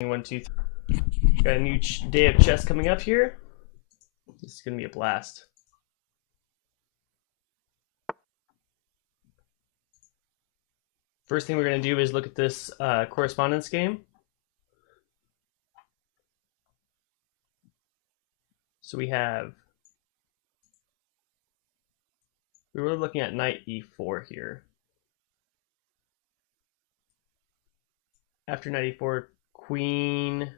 1, 2, 3. Got a new day of chess coming up here. This is going to be a blast. First thing we're going to do is look at this correspondence game. So we were looking at knight e4 here. After knight e4, queen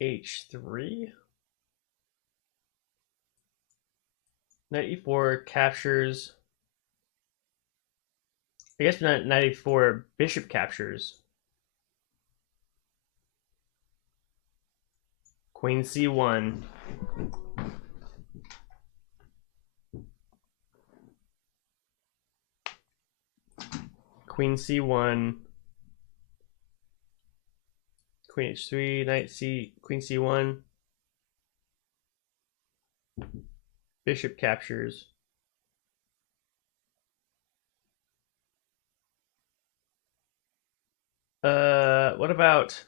h3. Knight e4 captures. I guess knight e4 bishop captures. Queen c1. Queen c1. Queen h3, knight c, queen c1. Bishop captures. What about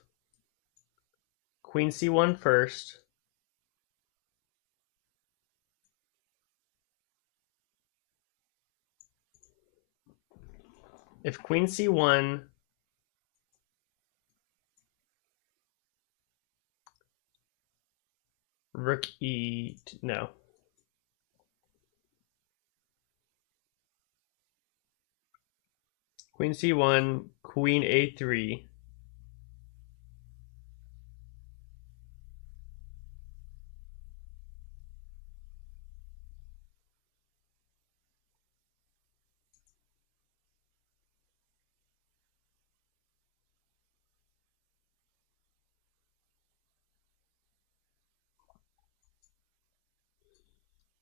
queen c1 first? If queen c1 rook e, no. Queen c1, queen a3.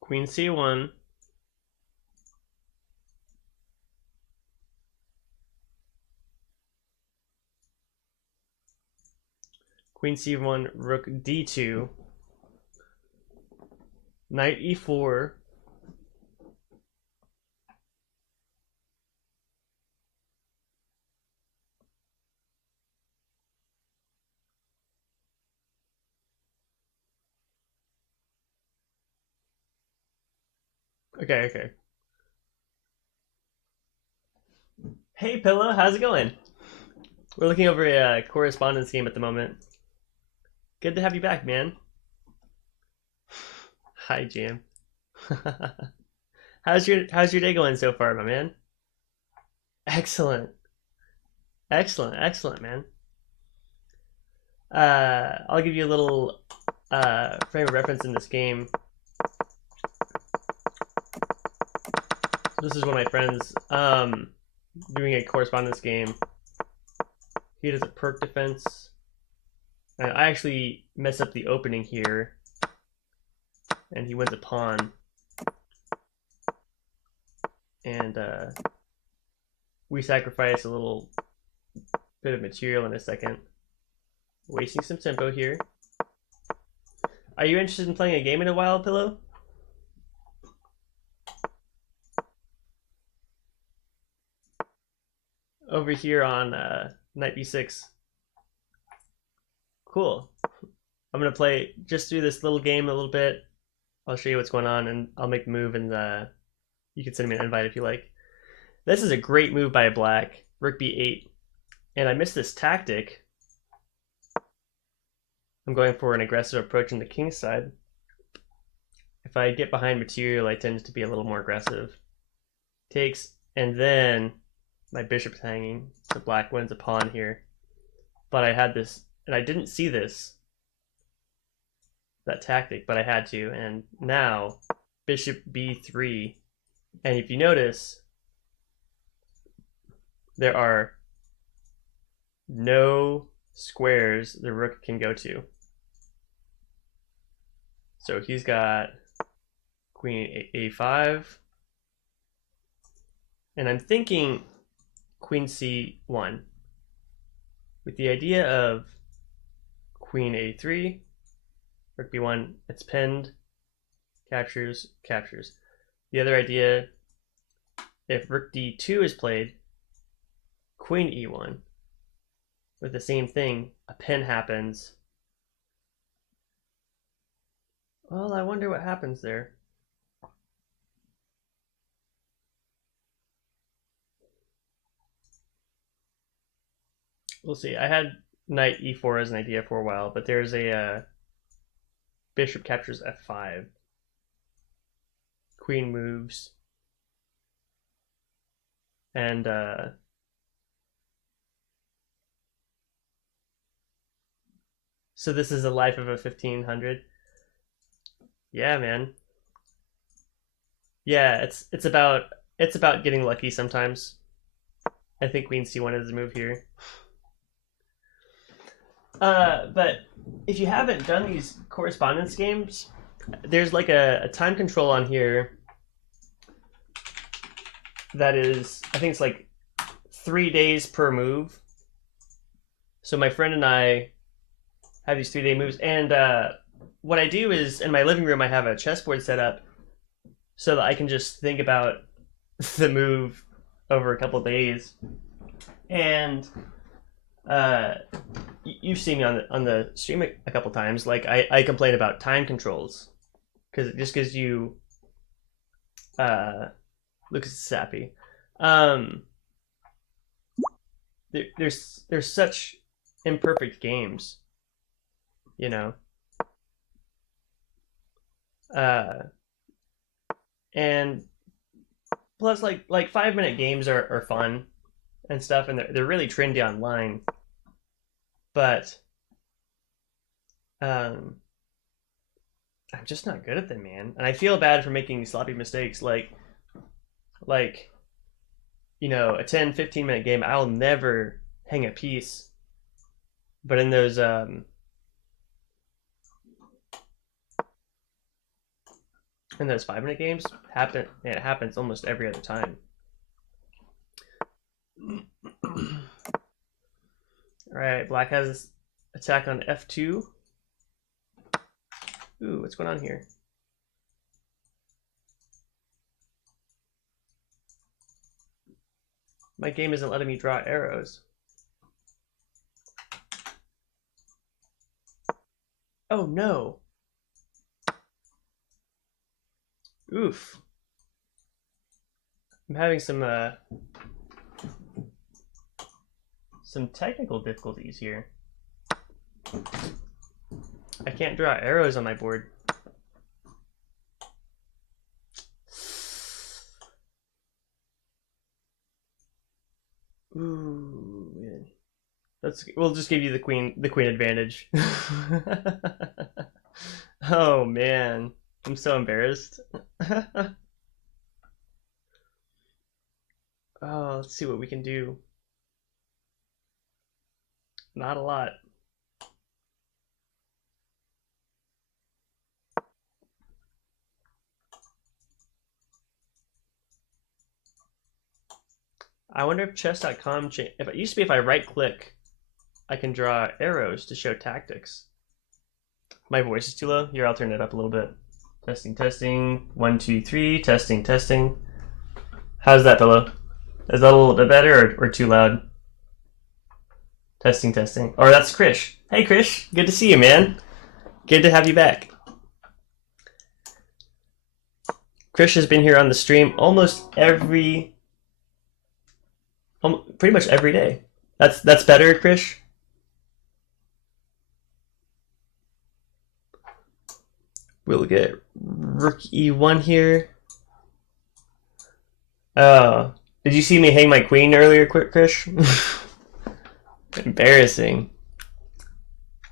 Queen c1. Queen c1, rook d2. Knight e4. Okay. Hey Pillow, how's it going? We're looking over a correspondence game at the moment. Good to have you back, man. Hi, Jam. How's your day going so far, my man? Excellent, man. I'll give you a little frame of reference in this game. This is one of my friends doing a correspondence game. He does a perk defense. I actually mess up the opening here, and he wins a pawn. And we sacrifice a little bit of material in a second. Wasting some tempo here. Are you interested in playing a game in a while, Pillow? Over here on knight b6. Cool. I'm gonna play just through this little game a little bit. I'll show you what's going on, and I'll make the move, and you can send me an invite if you like. This is a great move by black. Rook b8. And I missed this tactic. I'm going for an aggressive approach on the king's side. If I get behind material, I tend to be a little more aggressive. Takes, and then my bishop's hanging. The black wins a pawn here. But I had this, and I didn't see that tactic, but I had to. And now, bishop b3. And if you notice, there are no squares the rook can go to. So he's got queen a5. And I'm thinking queen c1 with the idea of queen a3, rook b1, it's pinned, captures. The other idea, if rook d2 is played, queen e1, with the same thing, a pin happens. Well, I wonder what happens there. We'll see. I had knight e4 as an idea for a while, but there's a bishop captures f5. Queen moves. And so this is a life of a 1500. Yeah, man. Yeah, it's about getting lucky sometimes. I think queen c1 is the move here. But if you haven't done these correspondence games, there's like a time control on here that is, I think it's like 3 days per move. So my friend and I have these 3-day moves, and what I do is in my living room I have a chessboard set up so that I can just think about the move over a couple of days. And you've seen me on the stream a couple times. Like I complain about time controls because it just gives you Lucas is sappy. There's such imperfect games, you know. And plus like 5-minute games are fun and stuff, and they're really trendy online. But I'm just not good at them, man. And I feel bad for making sloppy mistakes like you know, a 10-15 minute game, I'll never hang a piece. But in those in those 5-minute games, it happens almost every other time. All right, black has attack on f2. Ooh, what's going on here? My game isn't letting me draw arrows. Oh no. Oof. I'm having some technical difficulties here. I can't draw arrows on my board. Ooh, man. We'll just give you the queen advantage. Oh man, I'm so embarrassed. Oh, let's see what we can do. Not a lot. I wonder if chess.com if it used to be if I right click, I can draw arrows to show tactics. My voice is too low. Here, I'll turn it up a little bit. Testing, testing. 1, 2, 3. Testing, testing. How's that, Pillow? Is that a little bit better or too loud? Testing, testing. Or that's Krish. Hey, Krish. Good to see you, man. Good to have you back. Krish has been here on the stream pretty much every day. That's better, Krish. We'll get rook e1 here. Oh, did you see me hang my queen earlier, Krish? Embarrassing.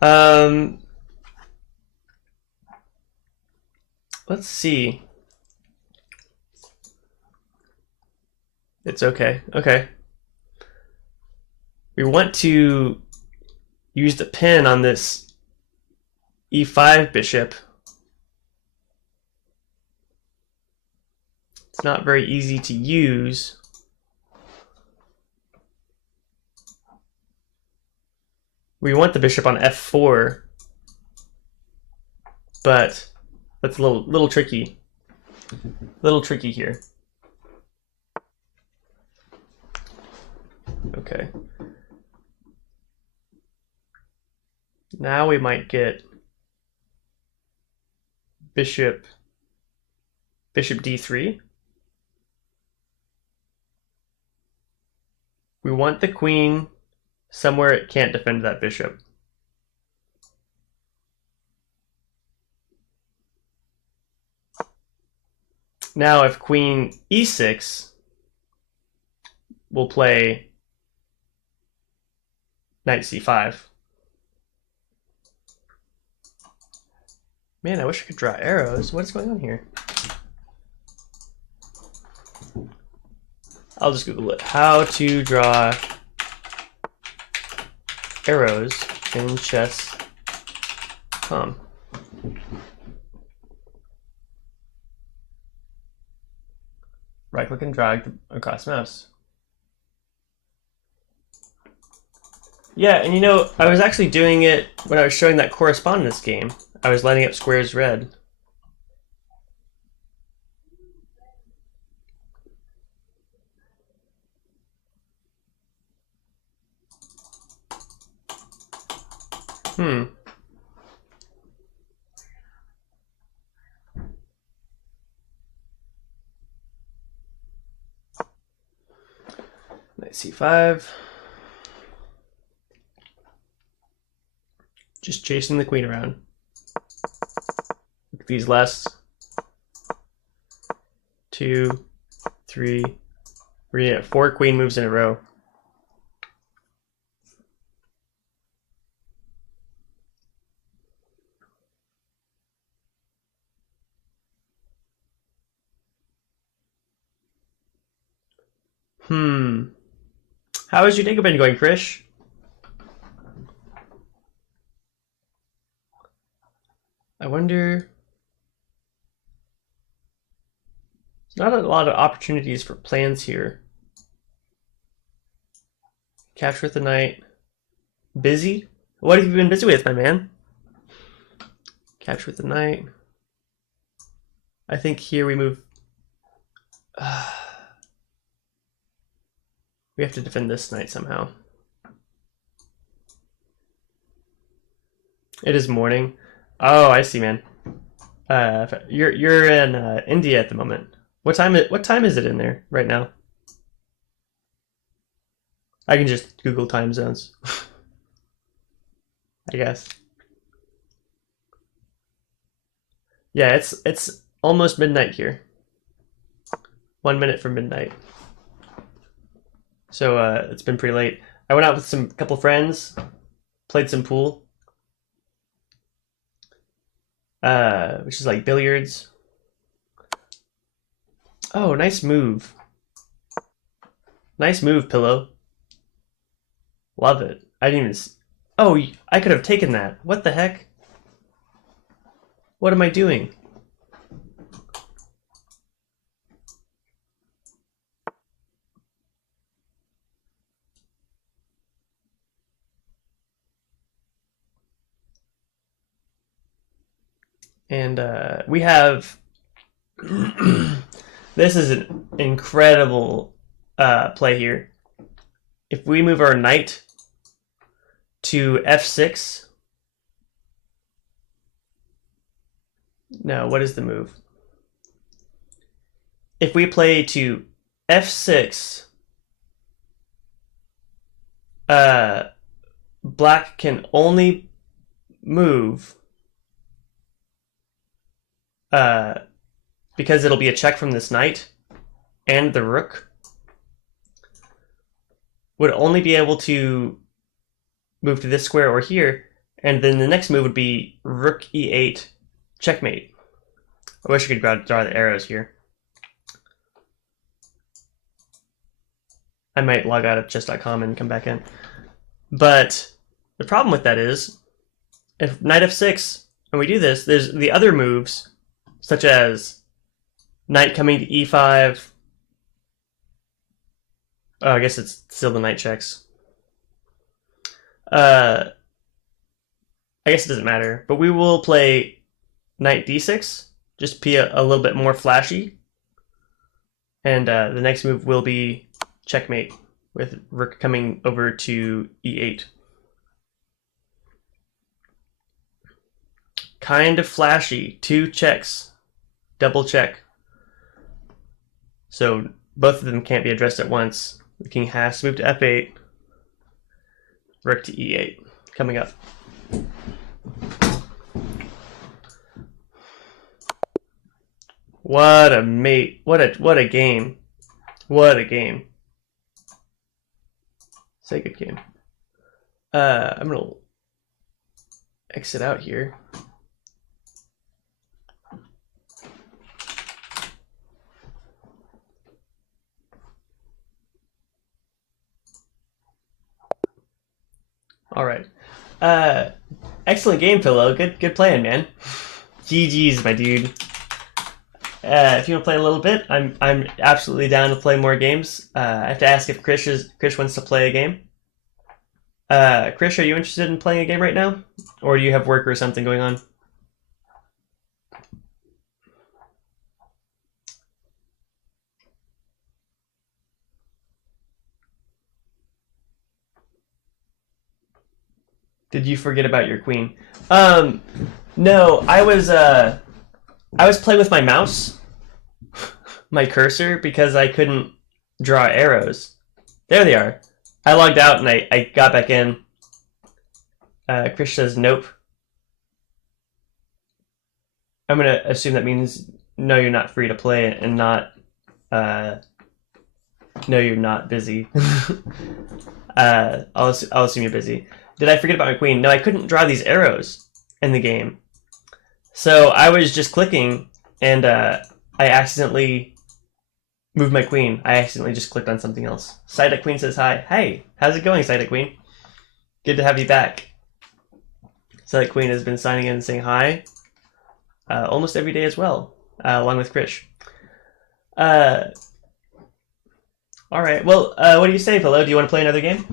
Let's see. It's okay. Okay. We want to use the pin on this e5 bishop. It's not very easy to use. We want the bishop on f4, but that's a little tricky. Little tricky here. Okay. Now we might get bishop d3. We want the queen somewhere it can't defend that bishop. Now if queen e6, we'll play knight c5. Man, I wish I could draw arrows. What is going on here? I'll just Google it. How to draw arrows in chess.com. Right click and drag across mouse. Yeah, and you know, I was actually doing it when I was showing that correspondence game. I was lining up squares red. Knight c5. Just chasing the queen around. Look at these last 2, 3. We're gonna get 4 queen moves in a row. How has your day been going, Krish? I wonder. There's not a lot of opportunities for plans here. Capture with the knight. Busy? What have you been busy with, my man? Capture with the knight. I think here we move. We have to defend this knight somehow. It is morning. Oh, I see, man. You're in India at the moment. What time is it in there right now? I can just Google time zones. I guess. Yeah, it's almost midnight here. 1 minute from midnight. So it's been pretty late. I went out with some couple friends, played some pool, which is like billiards. Oh, nice move. Nice move, Pillow. Love it. I didn't even. Oh, I could have taken that. What the heck? What am I doing? And we have. This is an incredible play here. If we move our knight to f6. No, what is the move? If we play to f6, black can only move because it'll be a check from this knight, and the rook would only be able to move to this square or here, and then the next move would be rook e8, checkmate. I wish I could draw the arrows here. I might log out of chess.com and come back in. But the problem with that is, if knight f6, and we do this, there's the other moves, such as knight coming to e5. Oh, I guess it's still the knight checks. I guess it doesn't matter, but we will play knight d6, just be a little bit more flashy. And the next move will be checkmate, with rook coming over to e8. kind of flashy. 2 checks. Double check. So both of them can't be addressed at once. The king has to move to f8. Rook to e8. Coming up. What a mate. What a game. What a game. Say good game. I'm gonna exit out here. All right. Excellent game, Pillow. Good playing, man. GG's, my dude. If you want to play a little bit, I'm absolutely down to play more games. I have to ask if Krish wants to play a game. Krish, are you interested in playing a game right now? Or do you have work or something going on? Did you forget about your queen? No, I was playing with my mouse, my cursor, because I couldn't draw arrows. There they are. I logged out and I got back in. Chris says nope. I'm gonna assume that means no, you're not free to play, and not no, you're not busy. I'll assume you're busy. Did I forget about my queen? No, I couldn't draw these arrows in the game. So I was just clicking, and I accidentally moved my queen. I accidentally just clicked on something else. Psyduck Queen says hi. Hey, how's it going, Psyduck Queen? Good to have you back. Psyduck Queen has been signing in and saying hi almost every day as well, along with Krish. All right, well, what do you say, Pillow? Do you want to play another game?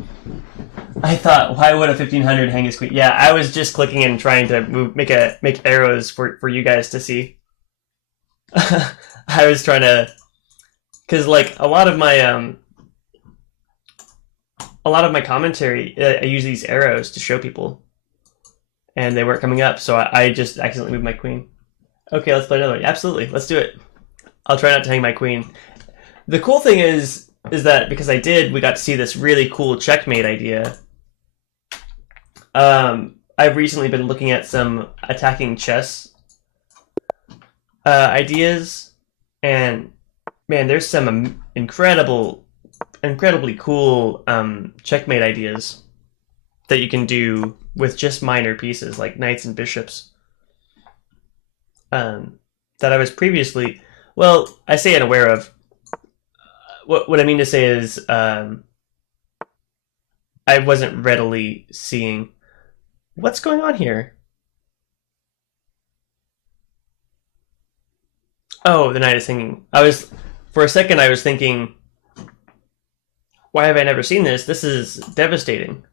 I thought, why would a 1500 hang his queen? Yeah, I was just clicking and trying to make arrows for you guys to see. I was trying to, because like a lot of my commentary, I use these arrows to show people, and they weren't coming up, so I just accidentally moved my queen. Okay, let's play another one. Absolutely, let's do it. I'll try not to hang my queen. The cool thing is that because I did, we got to see this really cool checkmate idea. I've recently been looking at some attacking chess ideas, and man, there's some incredibly cool checkmate ideas that you can do with just minor pieces like knights and bishops. That I was previously, well, I say unaware of. What I mean to say is I wasn't readily seeing. What's going on here? Oh, the knight is hanging. For a second, I was thinking, why have I never seen this? This is devastating.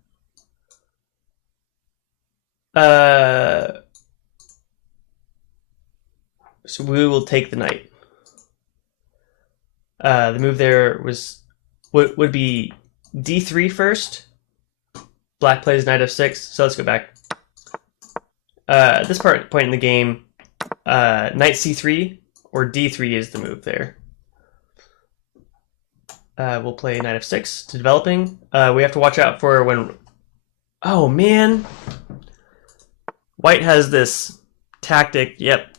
So we will take the knight. The move there would be d3 first. Black plays knight f6, so let's go back. At this point in the game, knight c3 or d3 is the move there. We'll play knight f6 to developing. We have to watch out for when... Oh, man! White has this tactic. Yep.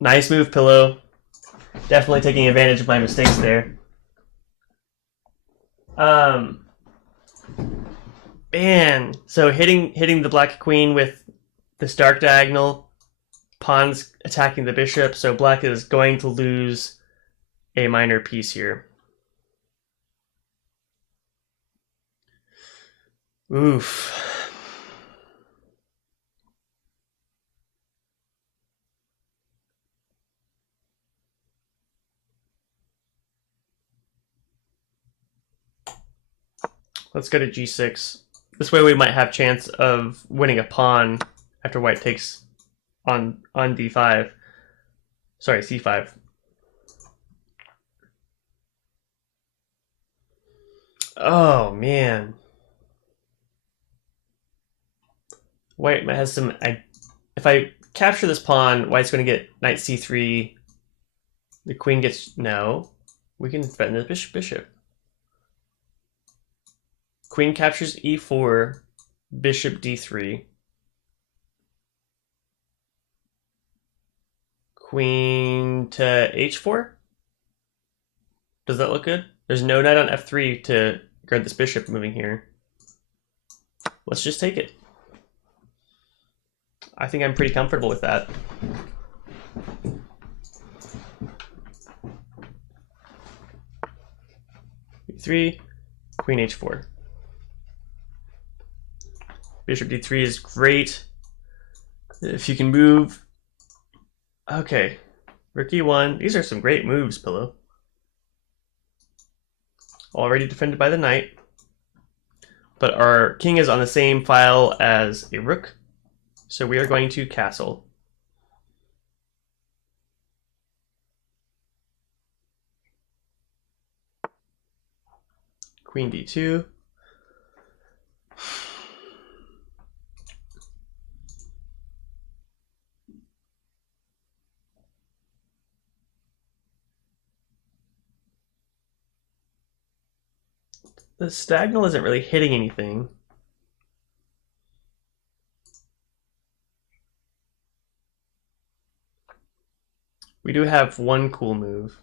Nice move, Pillow. Definitely taking advantage of my mistakes there. Man, so hitting the black queen with this dark diagonal, pawns attacking the bishop, so black is going to lose a minor piece here. Oof. Let's go to g6. This way we might have chance of winning a pawn after white takes on d5. Sorry, c5. Oh, man. White has some... If I capture this pawn, white's going to get knight c3. The queen gets... No. We can threaten the bishop. Queen captures e4, bishop d3. Queen to h4? Does that look good? There's no knight on f3 to guard this bishop moving here. Let's just take it. I think I'm pretty comfortable with that. e3, queen h4. Bishop d3 is great. If you can move. Okay. Rook e1. These are some great moves, Pillow. Already defended by the knight. But our king is on the same file as a rook. So we are going to castle. Queen d2. The diagonal isn't really hitting anything. We do have one cool move.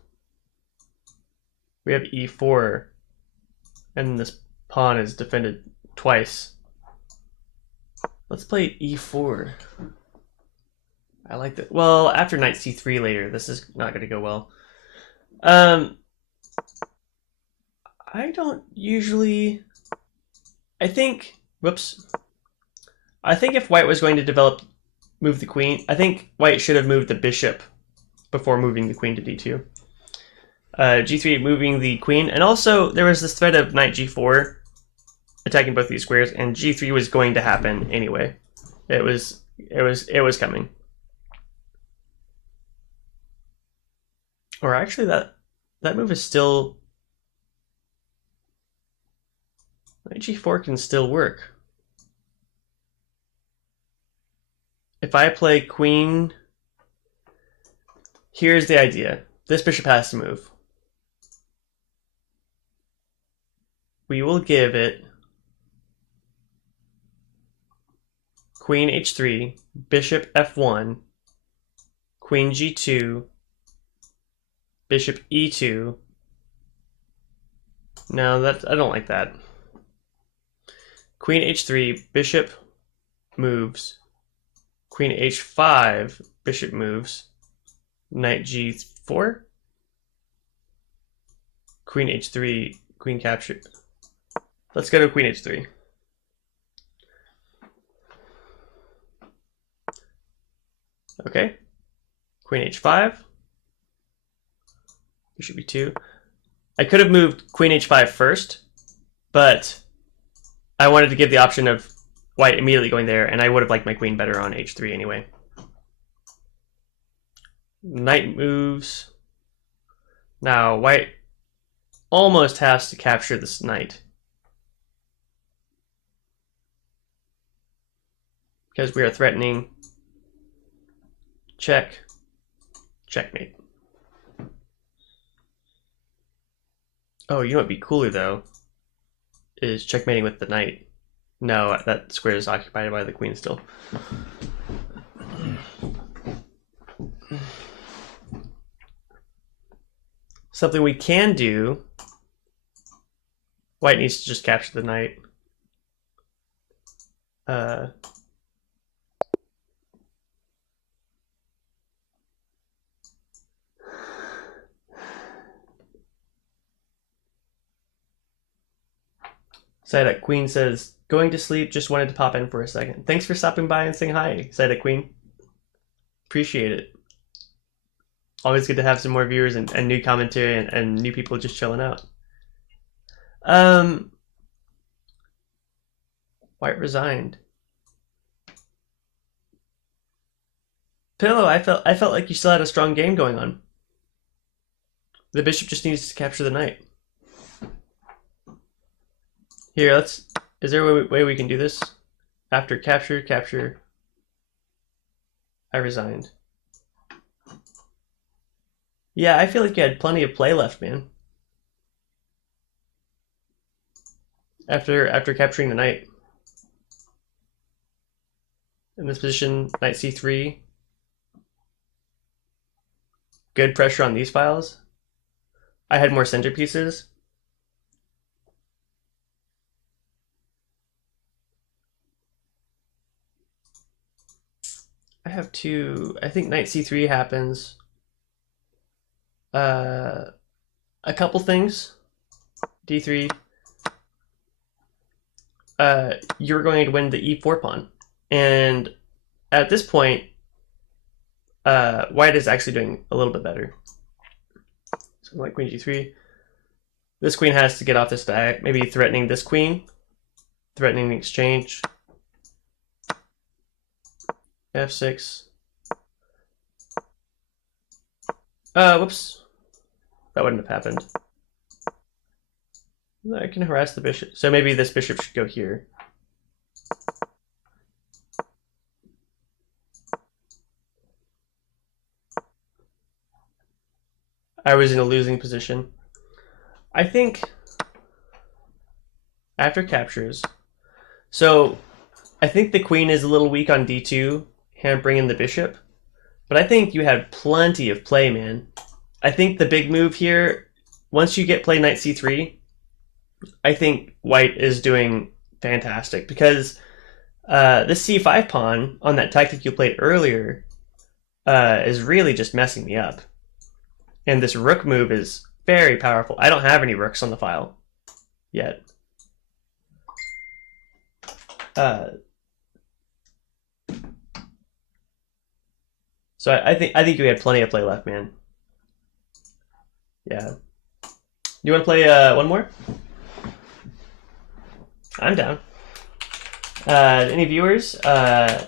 We have e4, and this pawn is defended twice. Let's play e4. I like that. Well, after knight c3 later, this is not going to go well. I don't usually... I think if white was going to move the queen, I think white should have moved the bishop before moving the queen to d2. G3 moving the queen, and also there was this threat of knight g4 attacking both these squares, and g3 was going to happen anyway. It was coming. Or actually, that move is still... Knight g4 can still work. If I play queen... Here's the idea. This bishop has to move. We will give it queen h3, bishop f1, queen g2, bishop e2. No, I don't like that. Queen h3, bishop moves. Queen h5, bishop moves. Knight g4. Queen h3, queen captured. Let's go to queen h3. Okay. Queen h5. Bishop e2. I could have moved queen h5 first, but I wanted to give the option of white immediately going there, and I would have liked my queen better on h3 anyway. Knight moves. Now white almost has to capture this knight, because we are threatening check, checkmate. Oh, you know what'd be cooler though? Is checkmating with the knight. No, that square is occupied by the queen still. Something we can do. White needs to just capture the knight. Psyduck Queen says, going to sleep, just wanted to pop in for a second. Thanks for stopping by and saying hi, Psyduck Queen. Appreciate it. Always good to have some more viewers and new commentary and new people just chilling out. White resigned. Pillow, I felt like you still had a strong game going on. The bishop just needs to capture the knight. Here, is there a way we can do this? After capture, capture. I resigned. Yeah, I feel like you had plenty of play left, man. After capturing the knight. In this position, knight c3. Good pressure on these files. I had more centerpieces. I have two. I think knight c3 happens. A couple things. d3. You're going to win the e4 pawn. And at this point, white is actually doing a little bit better. So like queen g3. This queen has to get off this diag, maybe threatening this queen, threatening the exchange. f6. Whoops. That wouldn't have happened. I can harass the bishop. So maybe this bishop should go here. I was in a losing position. I think after captures, so I think the queen is a little weak on d2, hampering in the bishop, but I think you had plenty of play, man. I think the big move here, once you get play knight c3, I think white is doing fantastic, because this c5 pawn on that tactic you played earlier is really just messing me up. And this rook move is very powerful. I don't have any rooks on the file yet. So I think you had plenty of play left, man. Yeah. You want to play one more? I'm down. Any viewers? You're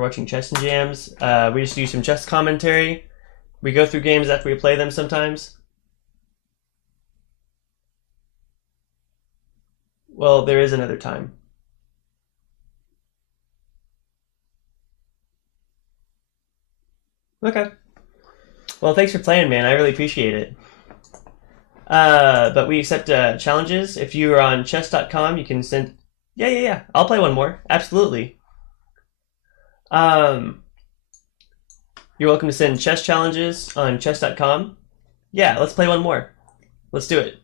watching Chess and Jams. We just do some chess commentary. We go through games after we play them sometimes. Well, there is another time. Okay. Well, thanks for playing, man. I really appreciate it. But we accept challenges. If you're on chess.com, you can send... Yeah. I'll play one more. Absolutely. You're welcome to send chess challenges on chess.com. Yeah, let's play one more. Let's do it.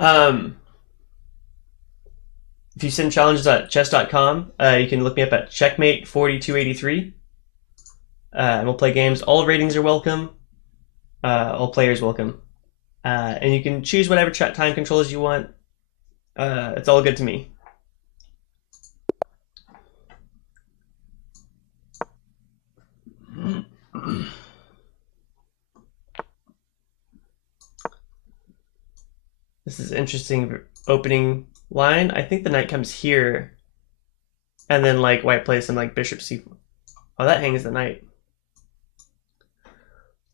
If you send challenges at chess.com, you can look me up at checkmate4283. And we'll play games. All ratings are welcome. All players welcome. And you can choose whatever time controls you want. It's all good to me. This is interesting opening line. I think the knight comes here, and then like white plays some like bishop c4. Oh, that hangs the knight.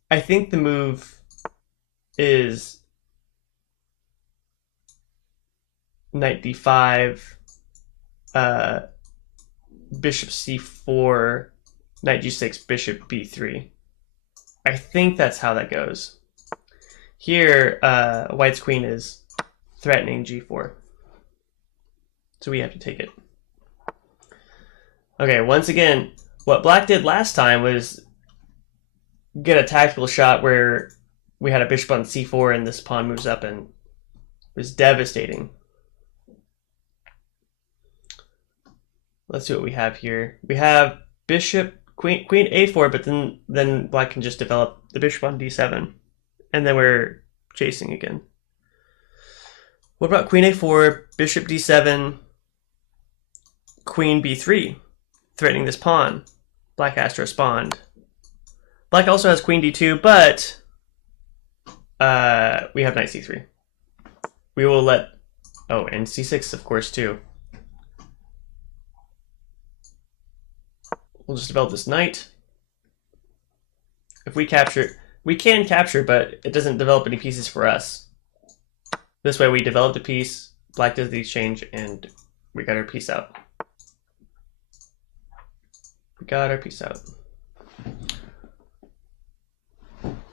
I think the move is knight d5, bishop c4, knight g6, bishop b3. I think that's how that goes. Here, white's queen is threatening g4. So we have to take it. Okay, once again, what black did last time was get a tactical shot where we had a bishop on c4 and this pawn moves up, and it was devastating. Let's see what we have here. We have bishop, queen a4, but then black can just develop the bishop on d7, and then we're chasing again. What about queen a4, bishop d7, queen b3, threatening this pawn? Black has to respond. Black also has queen d2, but we have knight c3. We will let... Oh, and c6, of course, too. We'll just develop this knight. If we capture... We can capture, but it doesn't develop any pieces for us. This way we developed a piece, black does the exchange, and we got our piece out. We got our piece out.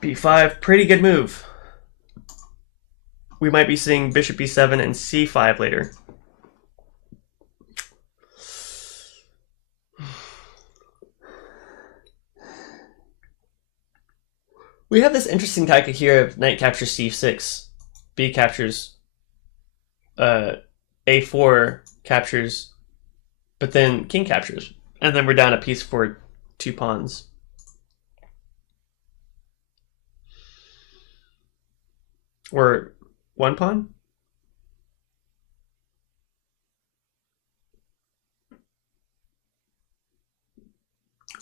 B5, pretty good move. We might be seeing bishop b7 and c5 later. We have this interesting tactic here of knight captures c6, b captures, a4 captures, but then king captures. And then we're down a piece for 2 pawns. Or 1 pawn?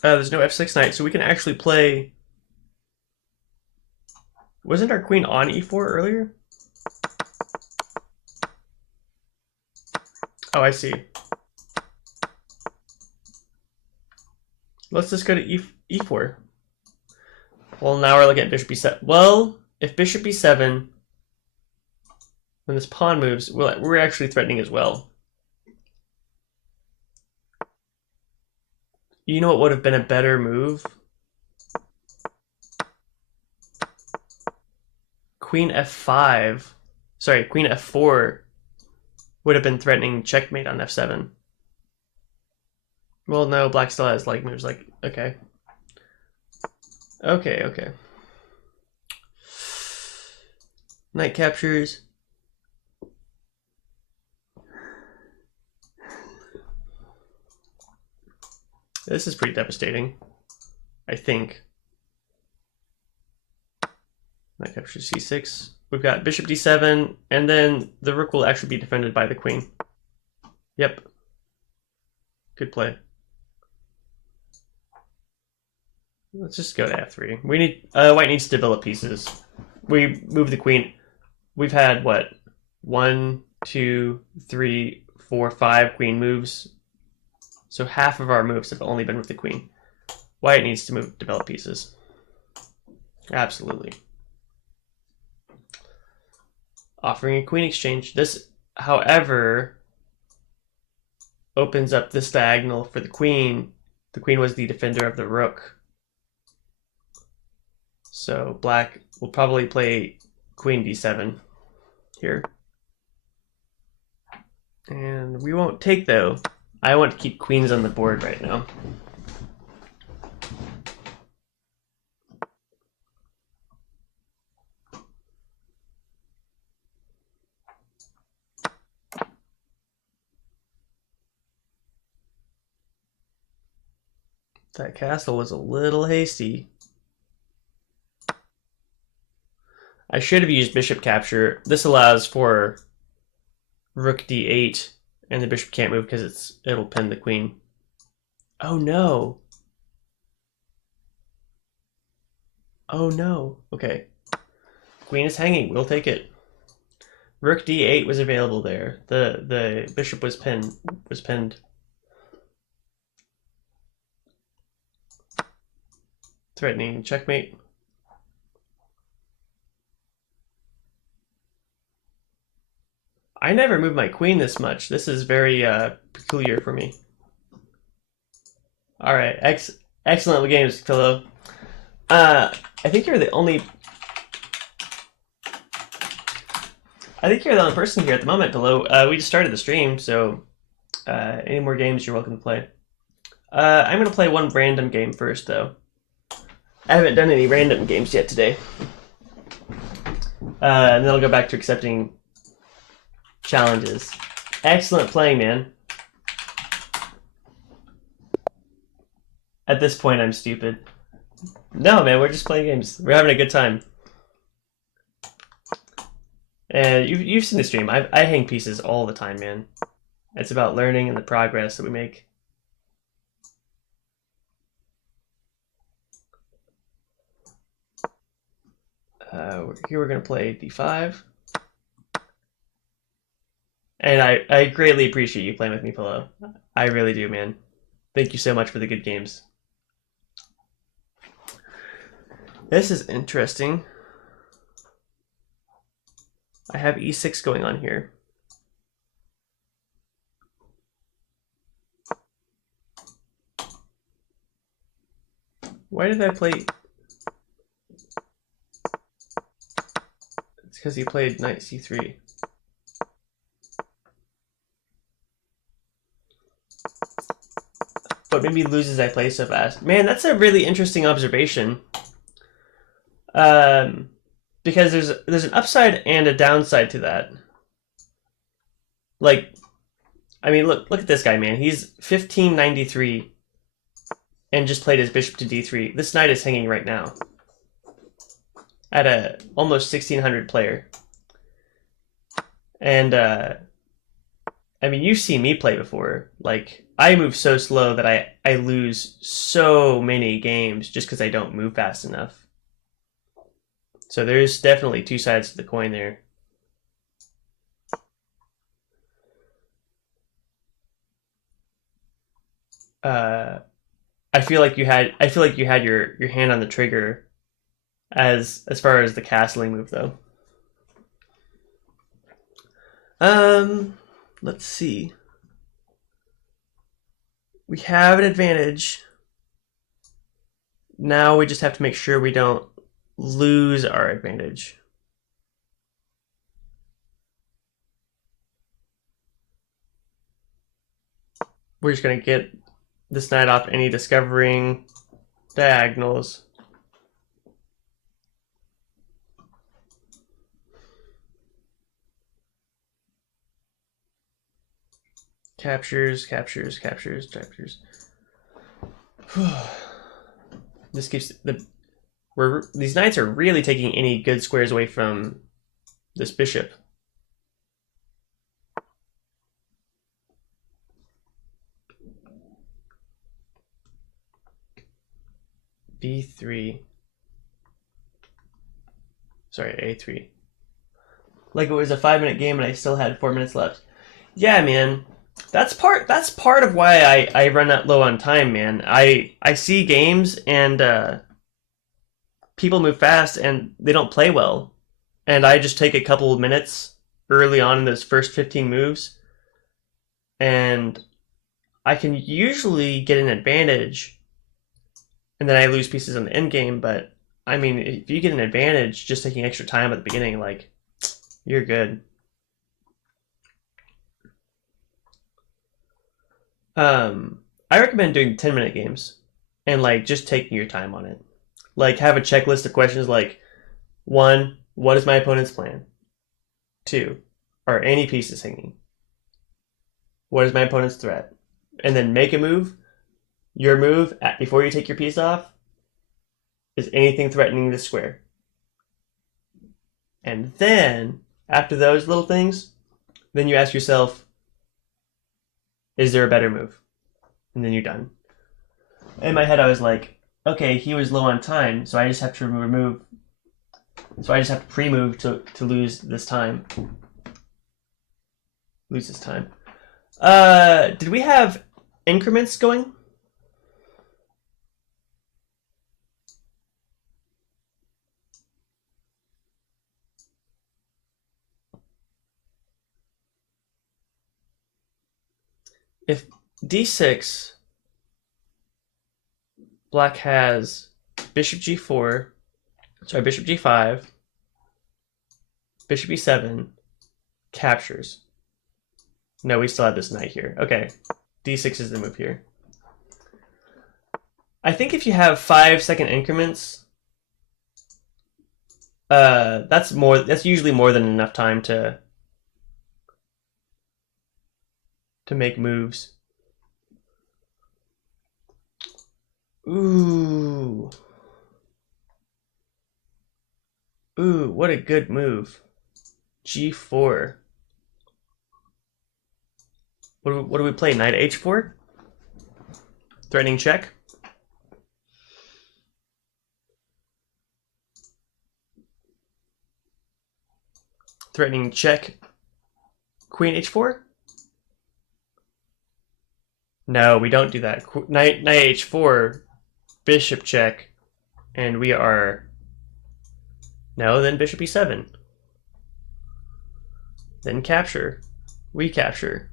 There's no f6 knight, so we can actually play... Wasn't our queen on e4 earlier? Oh, I see. Let's just go to e4. Well, now we're looking at bishop b7. Well, if bishop b7, when this pawn moves, we're actually threatening as well. You know what would have been a better move? Queen f5. Sorry, queen f4 would have been threatening checkmate on f7. Well, no, black still has like moves like, okay. Okay. Knight captures. This is pretty devastating, I think. Knight captures c6. We've got bishop d7, and then the rook will actually be defended by the queen. Yep. Good play. Let's just go to f3. We need white needs to develop pieces. We move the queen. We've had what? 1, 2, 3, 4, 5 queen moves. So half of our moves have only been with the queen. White needs to develop pieces. Absolutely. Offering a queen exchange. This, however, opens up this diagonal for the queen. The queen was the defender of the rook. So black will probably play queen d7 here. And we won't take, though. I want to keep queens on the board right now. That castle was a little hasty. I should have used bishop capture. This allows for rook d8, and the bishop can't move because it'll pin the queen. Oh no. Oh no. Okay. Queen is hanging. We'll take it. Rook d8 was available there. The bishop was pinned. Threatening checkmate. I never moved my queen this much. This is very peculiar for me. All right, excellent games, Philo. I think you're the only person here at the moment, Philo. We just started the stream, so any more games you're welcome to play. I'm gonna play one random game first, though. I haven't done any random games yet today. And then I'll go back to accepting challenges. Excellent playing, man. At this point, I'm stupid. No, man, we're just playing games. We're having a good time. And you've seen the stream. I hang pieces all the time, man. It's about learning and the progress that we make. Here we're going to play d5. And I greatly appreciate you playing with me, Philo. I really do, man. Thank you so much for the good games. This is interesting. I have e6 going on here. Why did I play? It's because he played knight c3. But maybe loses I play so fast. Man, that's a really interesting observation. Because there's an upside and a downside to that. Like, I mean, look at this guy, man. He's 1593 and just played his bishop to d3. This knight is hanging right now at a almost 1600 player. And I mean, you've seen me play before. Like, I move so slow that I lose so many games just because I don't move fast enough. So there's definitely two sides to the coin there. I feel like you had your hand on the trigger as far as the castling move though. Let's see. We have an advantage. Now we just have to make sure we don't lose our advantage. We're just going to get this knight off any discovering diagonals. Captures. This keeps these knights are really taking any good squares away from this bishop. B3. Sorry, A3. Like it was a 5-minute game and I still had 4 minutes left. Yeah, man. That's part of why I run that low on time, man. I see games and people move fast and they don't play well. And I just take a couple of minutes early on in those first 15 moves and I can usually get an advantage and then I lose pieces on the end game, but I mean, if you get an advantage just taking extra time at the beginning, like, you're good. I recommend doing 10-minute games and like just taking your time on it. Like have a checklist of questions like 1, what is my opponent's plan? 2, are any pieces hanging? What is my opponent's threat? And then make a move. Your move before you take your piece off is anything threatening this square. And then after those little things, then you ask yourself, is there a better move? And then you're done. In my head, I was like, okay, he was low on time, so I just have to remove. So I just have to pre-move to lose this time. Lose this time. Did we have increments going? If d6, black has bishop g4, sorry, bishop g5, bishop e7, captures. No, we still have this knight here. Okay, d6 is the move here. I think if you have 5-second increments, that's usually more than enough time to make moves. Ooh, what a good move. G4. What do we play? Knight H4? Threatening check. Threatening check. Queen H4? No, we don't do that. Knight H4, bishop check, and we are... No, then bishop E7. Then capture. We capture.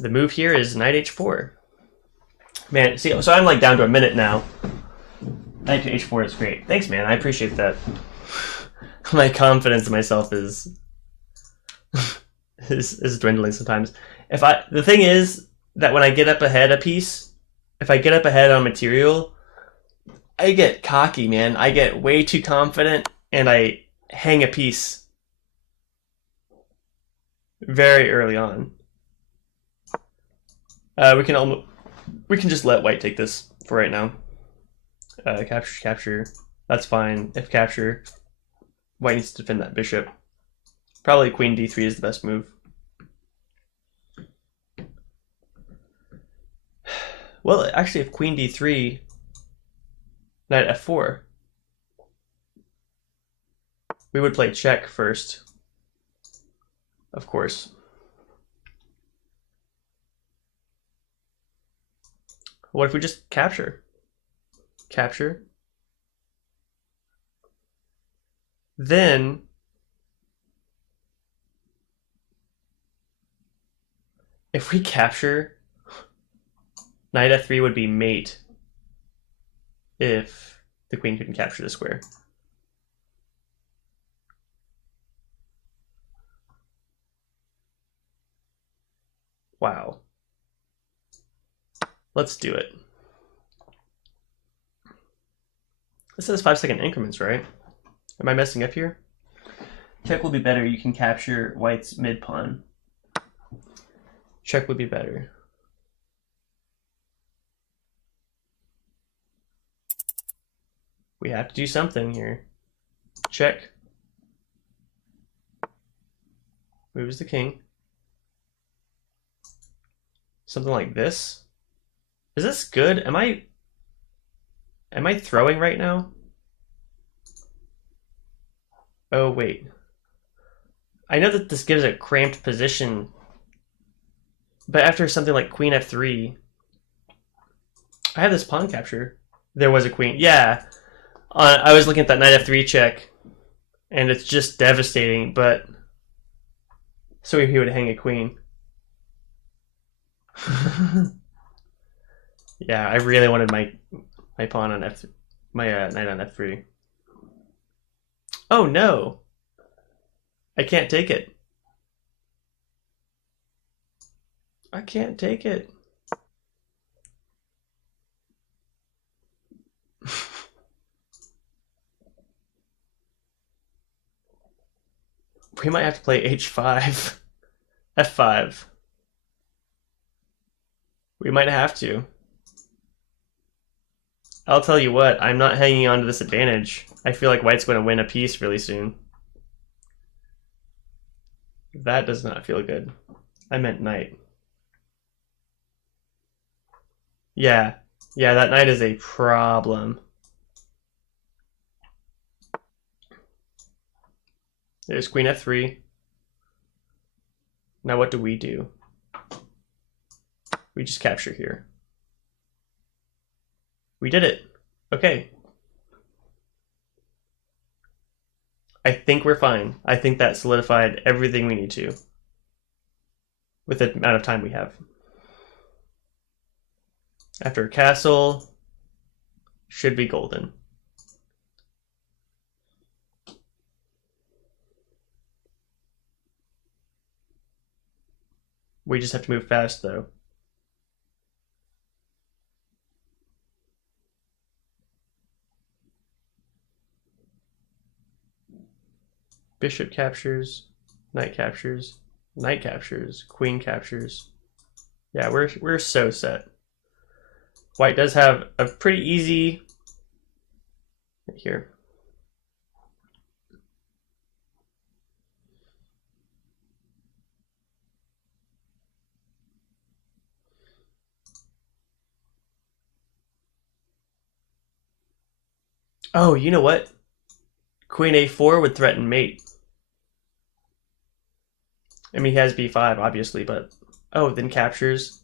The move here is knight H4. Man, see, so I'm like down to a minute now. Knight to h4 is great. Thanks, man. I appreciate that. My confidence in myself is dwindling sometimes. The thing is that when I get up ahead a piece, if I get up ahead on material, I get cocky, man. I get way too confident, and I hang a piece very early on. We can just let white take this for right now. Capture. That's fine. If capture, white needs to defend that bishop. Probably queen d3 is the best move. Well, actually, if queen d3, knight f4, we would play check first, of course. What if we just capture? Capture. Then if we capture, knight f3 would be mate if the queen couldn't capture the square. Wow. Let's do it. This says 5-second increments, right? Am I messing up here? Check will be better. You can capture white's mid pawn. Check would be better. We have to do something here. Check. Moves the king. Something like this. Is this good? Am I throwing right now? Oh, wait. I know that this gives a cramped position, but after something like queen f3, I have this pawn capture. There was a queen. Yeah. I was looking at that knight f3 check, and it's just devastating, but so he would hang a queen. Yeah, I really wanted my pawn on knight on f3. Oh no! I can't take it. I can't take it. We might have to play h5, f5. We might have to. I'll tell you what, I'm not hanging on to this advantage. I feel like white's going to win a piece really soon. That does not feel good. I meant knight. Yeah, that knight is a problem. There's queen f3. Now what do? We just capture here. We did it. Okay. I think we're fine. I think that solidified everything we need to with the amount of time we have. After a castle, should be golden. We just have to move fast, though. Bishop captures, knight captures, knight captures, queen captures. Yeah, we're so set. White does have a pretty easy right here. Oh, you know what? Queen a4 would threaten mate. I mean, he has b5, obviously, but... Oh, then captures.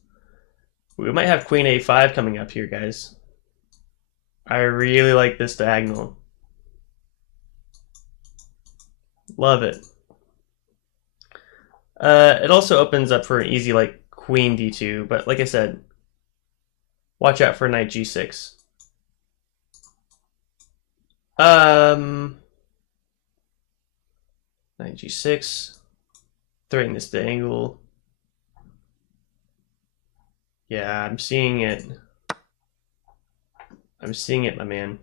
We might have queen a5 coming up here, guys. I really like this diagonal. Love it. It also opens up for an easy, like, queen d2, but like I said, Watch out for knight g6. Knight g6. Throwing this to angle. Yeah, I'm seeing it. I'm seeing it, my man.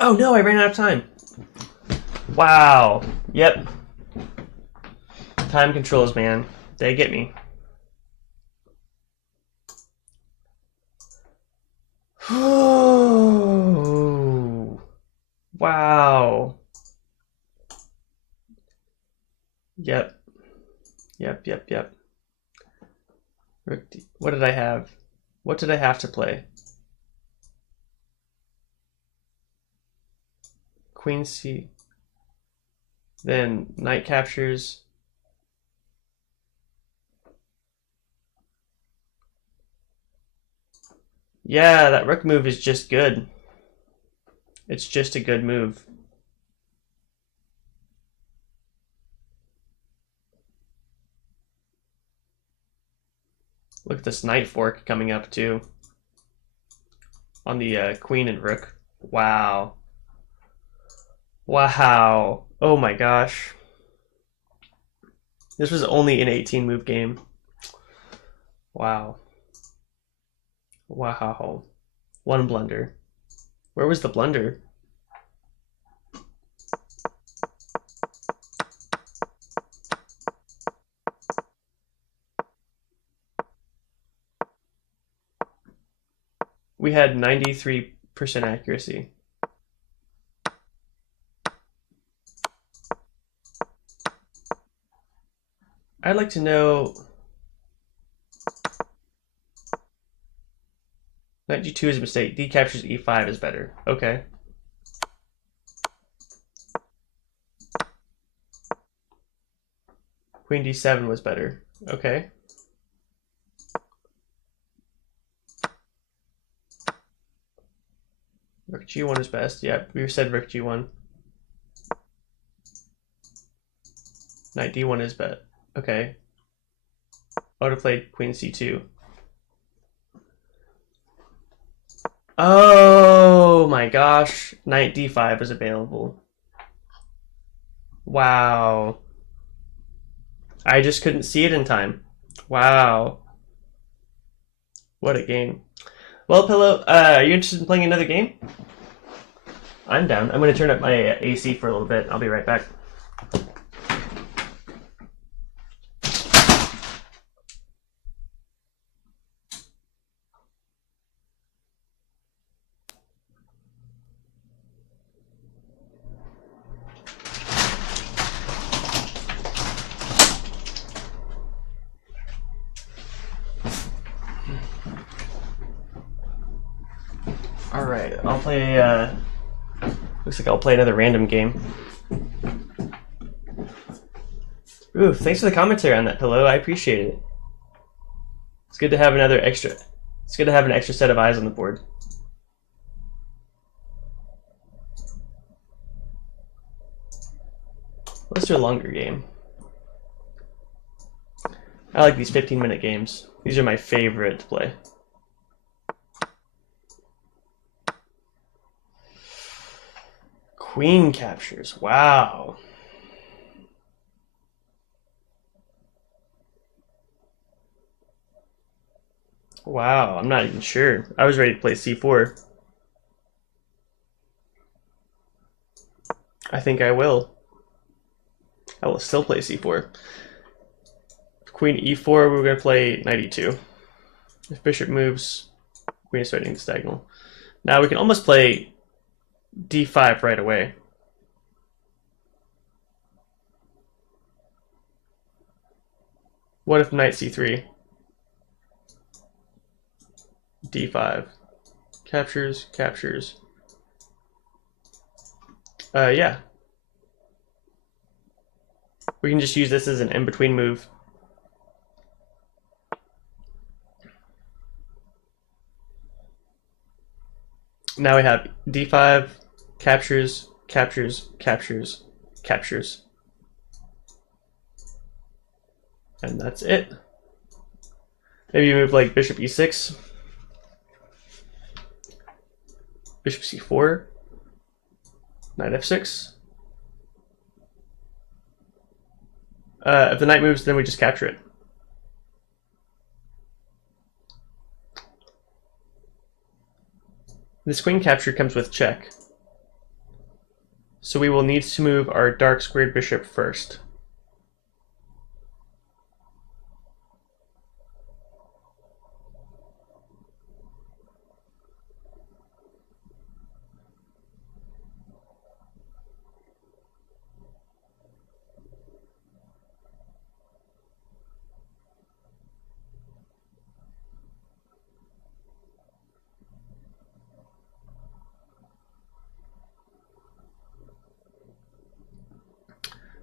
Oh no, I ran out of time. Wow. Yep. Time controls, man. They get me. Wow. Yep. Yep. What did I have? What did I have to play? Queen C. Then knight captures. Yeah, that rook move is just good. It's just a good move. Look at this knight fork coming up too. On the queen and rook. Wow. Wow. Oh my gosh. This was only an 18 move game. Wow. Wow. One blunder. Where was the blunder? We had 93% accuracy. I'd like to know... Knight g2 is a mistake. D captures e5 is better. Okay. Queen d7 was better. Okay. Rook g1 is best. Yeah, we said rook g1. Knight d1 is best. Okay. I would have played queen c2. Oh my gosh. Knight d5 is available. Wow. I just couldn't see it in time. Wow. What a game. Well, Pillow, are you interested in playing another game? I'm down. I'm going to turn up my AC for a little bit. I'll be right back. Alright, I'll play, looks like I'll play another random game. Ooh, thanks for the commentary on that, Pillow. I appreciate it. It's good to have an extra set of eyes on the board. Let's do a longer game. I like these 15-minute games. These are my favorite to play. Queen captures. Wow. Wow, I'm not even sure. I was ready to play c4. I think I will. I will still play c4. Queen e4, we're going to play knight e2. If bishop moves, queen is threatening the diagonal. Now we can almost play d5 right away. What if knight c3? d5. Captures. Yeah. We can just use this as an in-between move. Now we have d5, captures, captures, captures, captures. And that's it. Maybe you move like bishop e6, bishop c4, knight f6. If the knight moves, then we just capture it. This queen capture comes with check. So we will need to move our dark squared bishop first.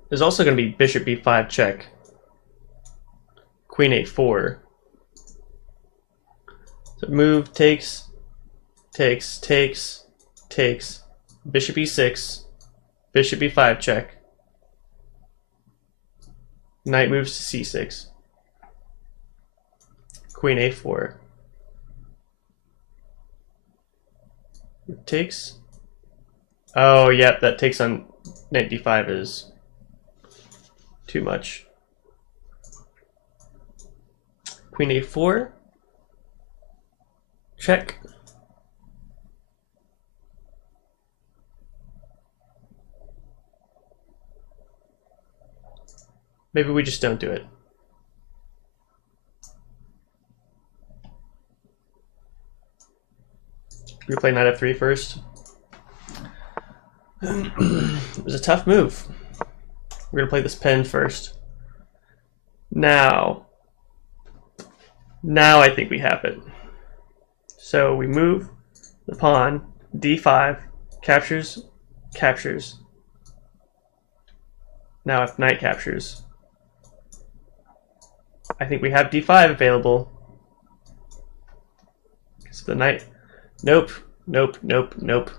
There's also going to be bishop b5 check, queen a4. So move, takes, takes, takes, takes, bishop e6, bishop b5 check, knight moves to c6, queen a4, takes. Oh, yep, that takes on knight d5 is too much. Queen a4, check. Maybe we just don't do it. We play knight f3 first. It was a tough move. We're gonna play this pen first. Now I think we have it. So we move the pawn, d5, captures, captures. Now if knight captures, I think we have d5 available. So the knight, nope, nope, nope, nope.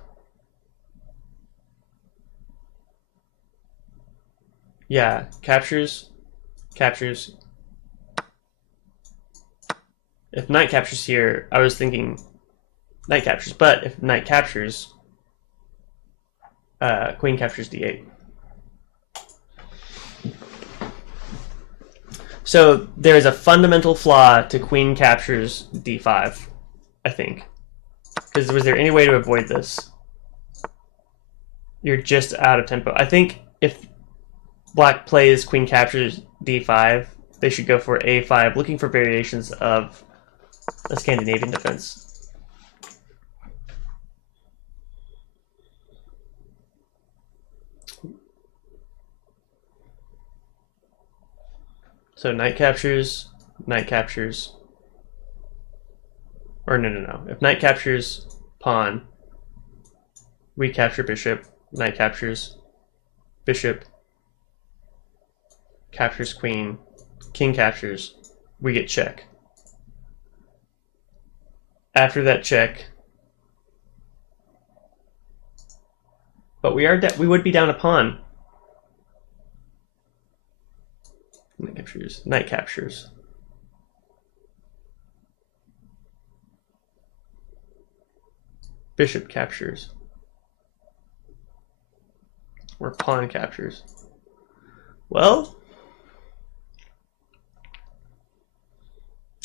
Yeah, captures, captures. If knight captures here, I was thinking knight captures, but if knight captures, queen captures d8. So there is a fundamental flaw to queen captures d5, I think. Because was there any way to avoid this? You're just out of tempo. I think if black plays queen captures d5, they should go for a5, looking for variations of a Scandinavian defense. So knight captures, or no. If knight captures pawn, we capture bishop, knight captures bishop, captures queen, king captures, we get check. After that check, but we would be down a pawn. Knight captures. Bishop captures. Or pawn captures. Well,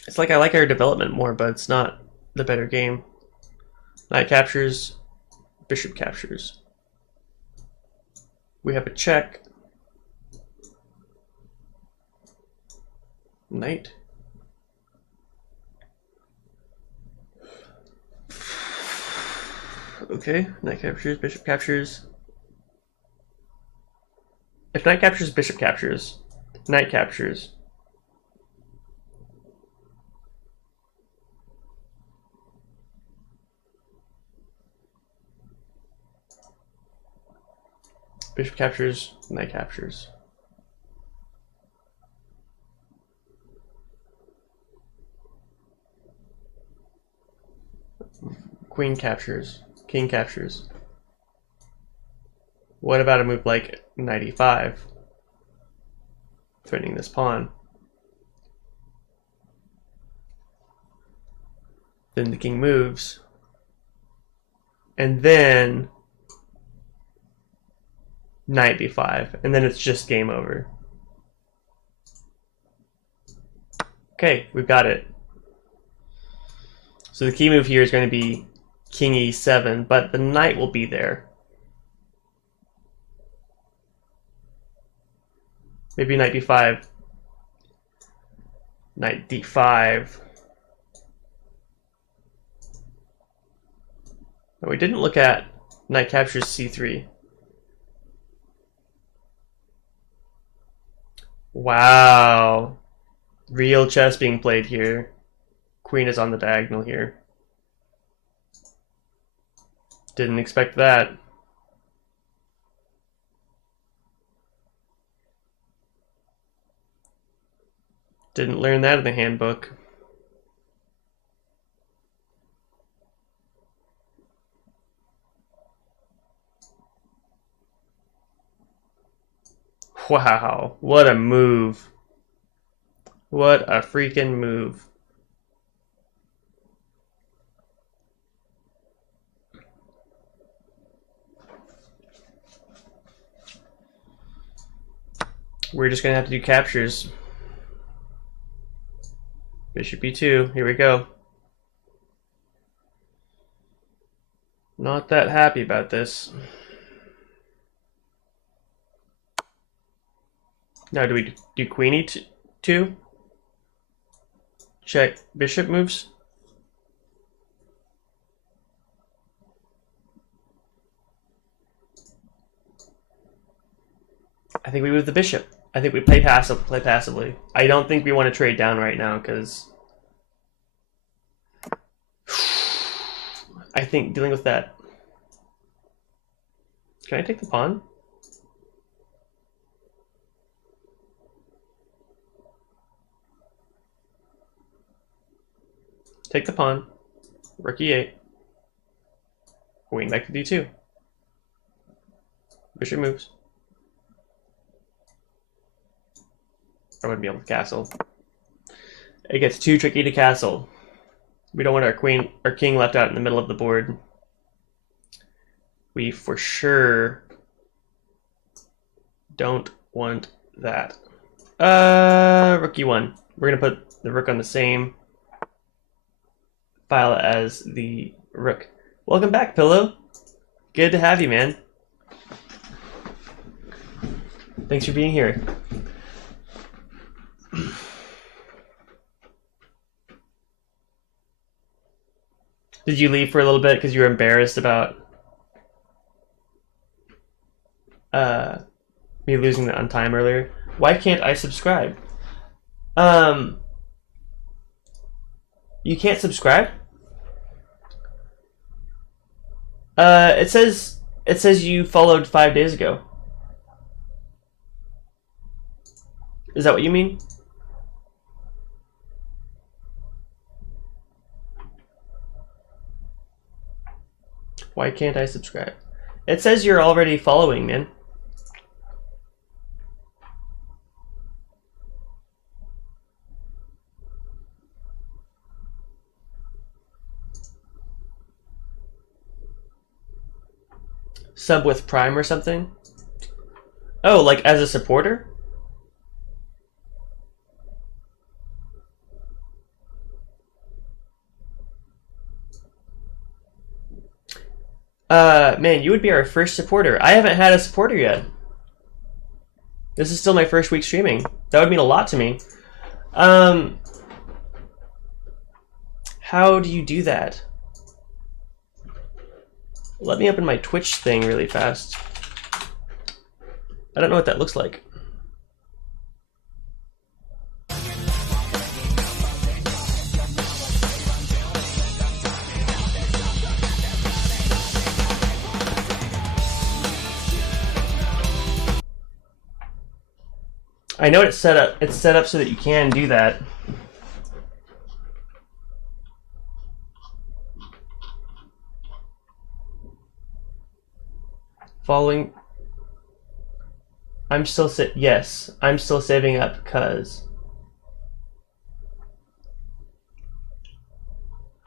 it's like I like our development more, but it's not the better game. Knight captures, bishop captures. We have a check. Knight. Okay, knight captures, bishop captures. If knight captures, bishop captures. Knight captures. Bishop captures, knight captures. Queen captures, king captures. What about a move like knight e5? Threatening this pawn. Then the king moves. And then knight b5. And then it's just game over. Okay, we've got it. So the key move here is going to be king e7, but the knight will be there. Maybe knight b5, knight d5. But we didn't look at knight captures c3. Wow. Real chess being played here. Queen is on the diagonal here. Didn't expect that. Didn't learn that in the handbook. Wow, what a move. What a freaking move. We're just gonna have to do captures. Bishop e2, here we go. Not that happy about this. Now do we do queen e2? Check bishop moves. I think we move the bishop. I think we play passively. I don't think we want to trade down right now because I think dealing with that. Can I take the pawn? Take the pawn. Rook e8. Queen back to d2. Bishop moves. I wouldn't be able to castle. It gets too tricky to castle. We don't want our king left out in the middle of the board. We for sure don't want that. Rook e1. We're gonna put the rook on the same file as the rook. Welcome back, Pillow. Good to have you, man. Thanks for being here. Did you leave for a little bit because you were embarrassed about me losing on time earlier? Why can't I subscribe? You can't subscribe? It says you followed 5 days ago. Is that what you mean? Why can't I subscribe? It says you're already following, man. Sub with Prime or something? Oh, like as a supporter? Man, you would be our first supporter. I haven't had a supporter yet. This is still my first week streaming. That would mean a lot to me. How do you do that? Let me open my Twitch thing really fast. I don't know what that looks like. I know it's set up. It's set up so that you can do that. Following. I'm still yes, I'm still saving up because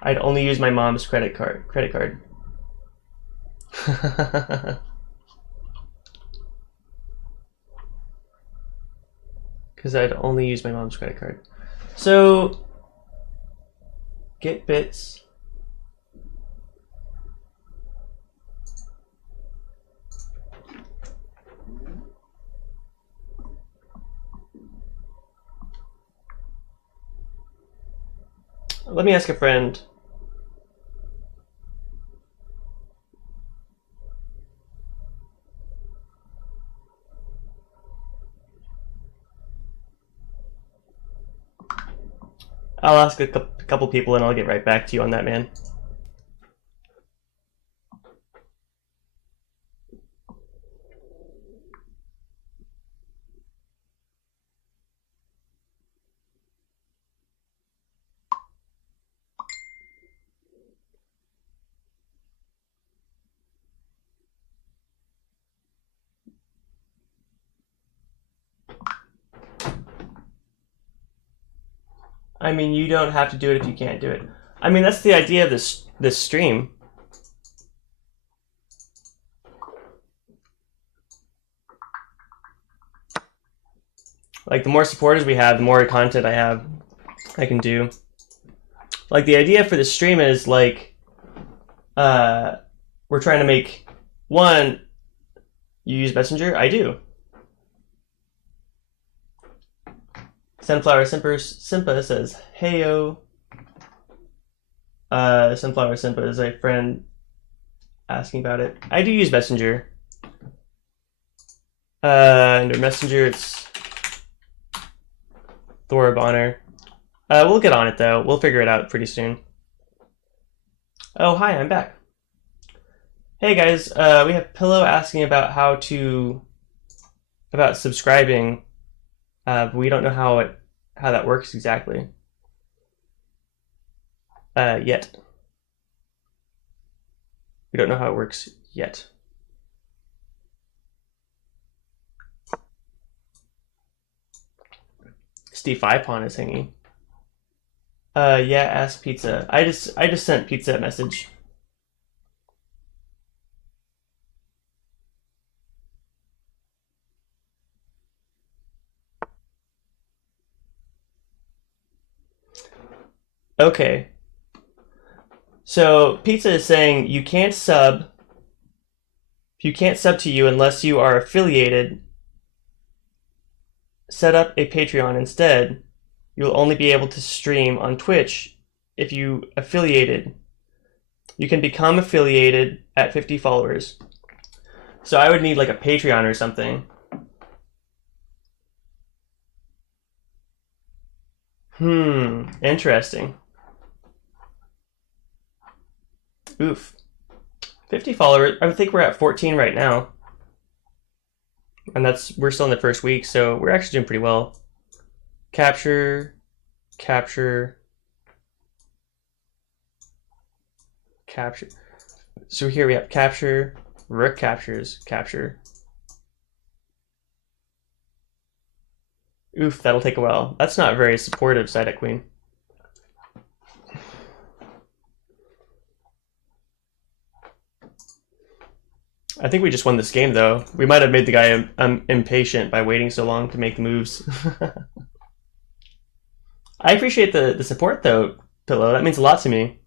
I'd only use my mom's credit card. Because I'd only use my mom's credit card. So get bits. Let me ask a friend. I'll ask a couple people and I'll get right back to you on that, man. I mean, you don't have to do it if you can't do it. I mean, that's the idea of this stream. Like, the more supporters we have, the more content I can do. Like, the idea for the stream is, like, we're trying to make, one, you use Messenger? I do. Sunflower Simpa says, heyo. Sunflower Simpa is a friend asking about it. I do use Messenger. Under Messenger, it's Thora Bonner. We'll get on it, though. We'll figure it out pretty soon. Oh, hi, I'm back. Hey, guys. We have Pillow asking about about subscribing. But we don't know how that works exactly. Yet. We don't know how it works yet. Steve Fipon is hanging. Yeah, ask Pizza. I just sent Pizza a message. Okay. So Pizza is saying you can't sub to you unless you are affiliated. Set up a Patreon instead. You'll only be able to stream on Twitch if you affiliated. You can become affiliated at 50 followers. So I would need like a Patreon or something. Interesting. Oof. 50 followers. I think we're at 14 right now. And we're still in the first week, so we're actually doing pretty well. Capture. So here we have capture, rook captures, capture. Oof, that'll take a while. That's not very supportive, Psyduck Queen. I think we just won this game, though. We might have made the guy impatient by waiting so long to make the moves. I appreciate the support, though, Pillow. That means a lot to me.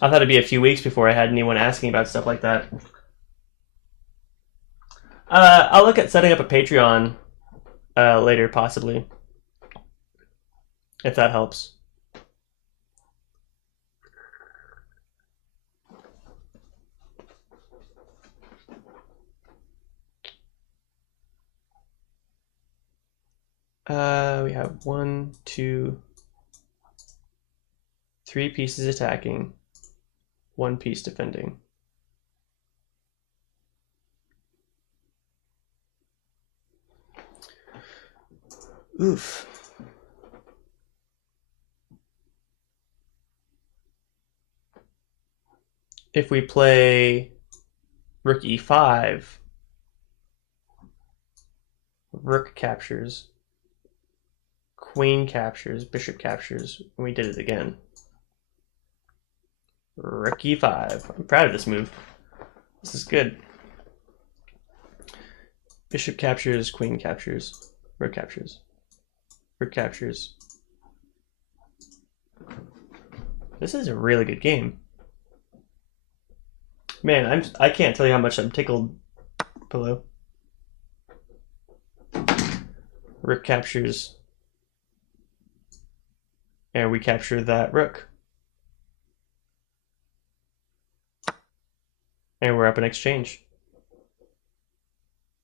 I thought it'd be a few weeks before I had anyone asking about stuff like that. I'll look at setting up a Patreon later, possibly. If that helps. We have 1, 2, 3 pieces attacking, 1 piece defending. Oof. If we play Rook e5. Rook captures. Queen captures. Bishop captures. And we did it again. Rook e5. I'm proud of this move. This is good. Bishop captures. Queen captures. Rook captures. Rook captures. This is a really good game. Man, I can't tell you how much I'm tickled below. Rook captures. And we capture that rook. And we're up in exchange.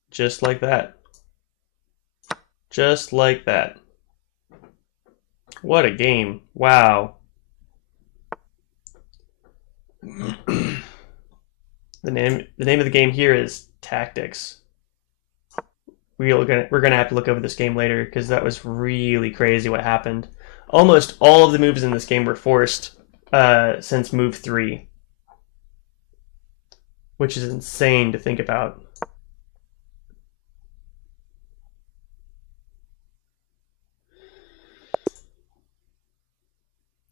Just like that. Just like that. What a game. Wow. The name of the game here is Tactics. We're gonna have to look over this game later because that was really crazy what happened. Almost all of the moves in this game were forced since move 3, which is insane to think about.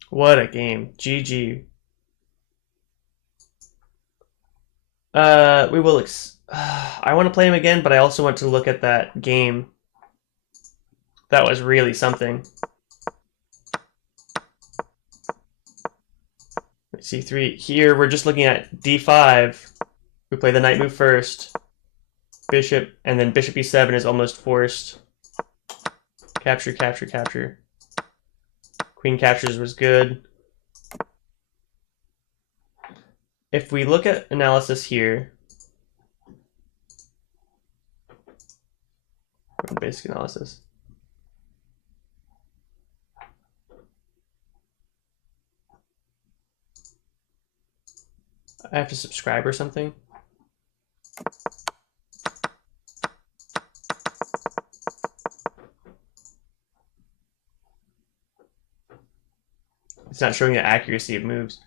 What a game. GG. We will. I want to play him again, but I also want to look at that game. That was really something. C3. Here we're just looking at D5. We play the knight move first. Bishop, and then bishop E7 is almost forced. Capture, capture, capture. Queen captures was good. If we look at analysis here, basic analysis. I have to subscribe or something. It's not showing the accuracy of moves.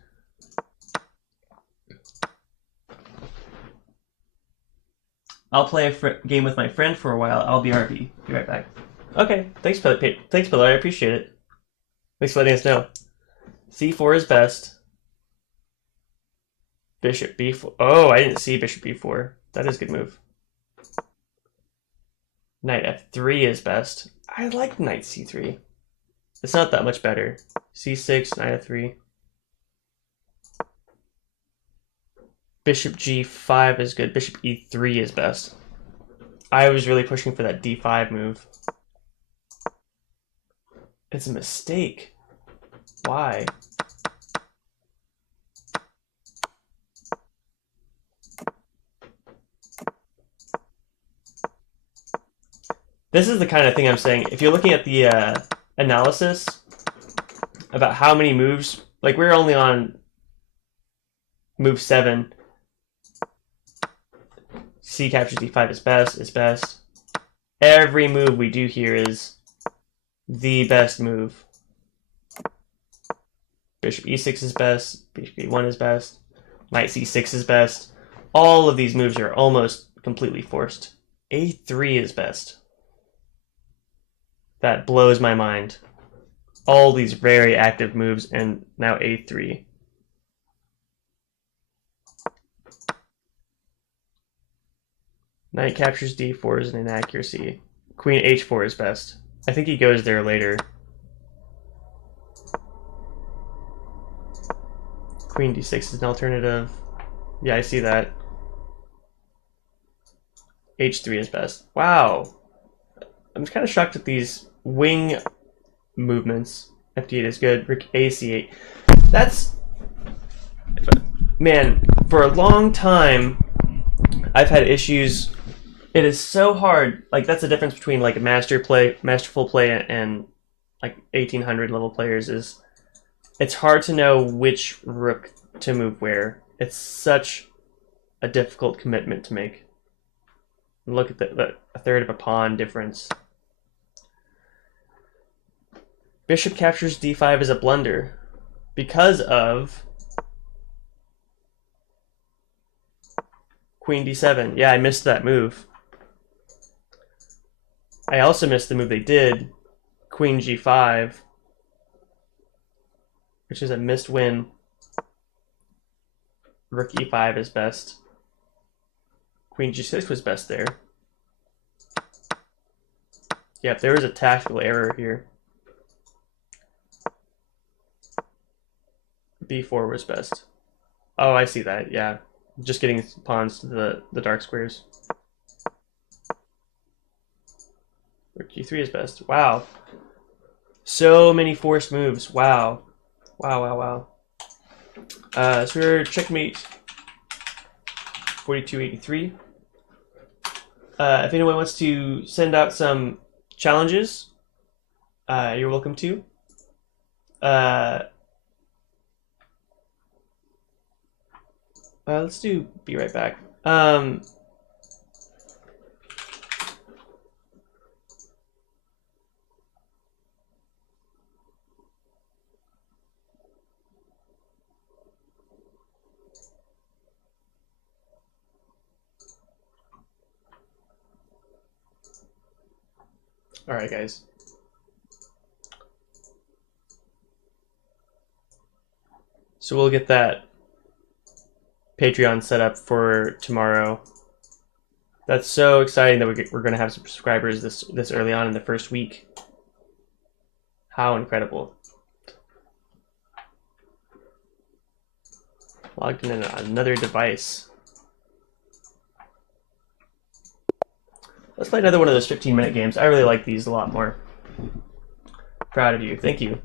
I'll play a game with my friend for a while. I'll be RB. Be right back. Okay, thanks, Pillar. I appreciate it. Thanks for letting us know. C4 is best. Bishop B4. Oh, I didn't see Bishop B4. That is a good move. Knight F3 is best. I like Knight C3. It's not that much better. C6, Knight F3. Bishop G5 is good. Bishop E3 is best. I was really pushing for that D5 move. It's a mistake. Why? This is the kind of thing I'm saying. If you're looking at the analysis about how many moves, like we're only on move 7. C captures D5 is best. Every move we do here is the best move. Bishop E6 is best. Bishop E1 is best. Knight C6 is best. All of these moves are almost completely forced. A3 is best. That blows my mind. All these very active moves, and now A3. Knight captures D4 is an inaccuracy. Queen H4 is best. I think he goes there later. Queen D6 is an alternative. Yeah, I see that. H3 is best. Wow. I'm kind of shocked at these wing movements. FD8 is good. Rook AC8. That's... Man, for a long time, I've had issues. It is so hard. Like, that's the difference between like a masterful play and like 1800 level players is it's hard to know which rook to move where. It's such a difficult commitment to make. Look at a third of a pawn difference. Bishop captures D5 is a blunder because of Queen d7. Yeah, I missed that move. I also missed the move they did, Queen g5, which is a missed win. Rook e5 is best. Queen g6 was best there. Yep, there was a tactical error here. b4 was best. Oh, I see that, yeah. Just getting pawns to the dark squares. Rook g3 is best. Wow. So many forced moves. Wow. Wow. So we're checkmate 4283. If anyone wants to send out some challenges, you're welcome to. Let's do be right back. All right, guys. So we'll get that Patreon set up for tomorrow. That's so exciting that we're going to have some subscribers this early on in the first week. How incredible. Logged in another device. Let's play another one of those 15-minute games. I really like these a lot more. Proud of you. Thank you.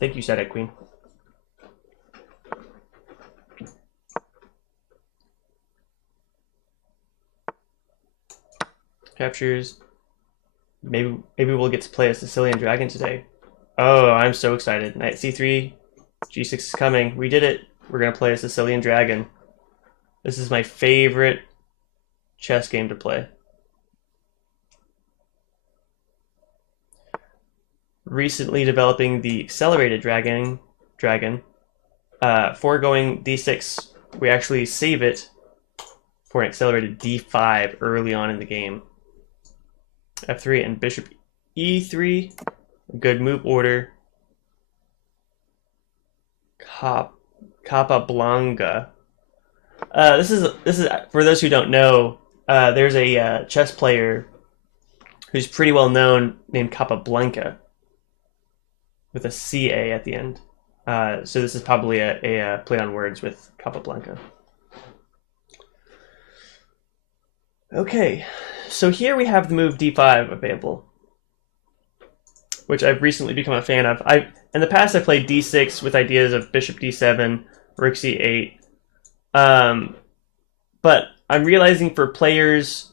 Thank you, Sedek Queen. Captures. Maybe we'll get to play a Sicilian Dragon today. Oh, I'm so excited. Knight c3, g6 is coming. We did it. We're going to play a Sicilian Dragon. This is my favorite chess game to play. Recently developing the accelerated dragon. Foregoing d6, we actually save it for an accelerated d5 early on in the game. f3 and bishop e3, good move order. Capablanca. This is for those who don't know. There's a chess player who's pretty well known named Capablanca, with a CA at the end. So this is probably a play on words with Capablanca. Okay, so here we have the move d5 available, which I've recently become a fan of. In the past I played d6 with ideas of bishop d7, rook c8, but I'm realizing for players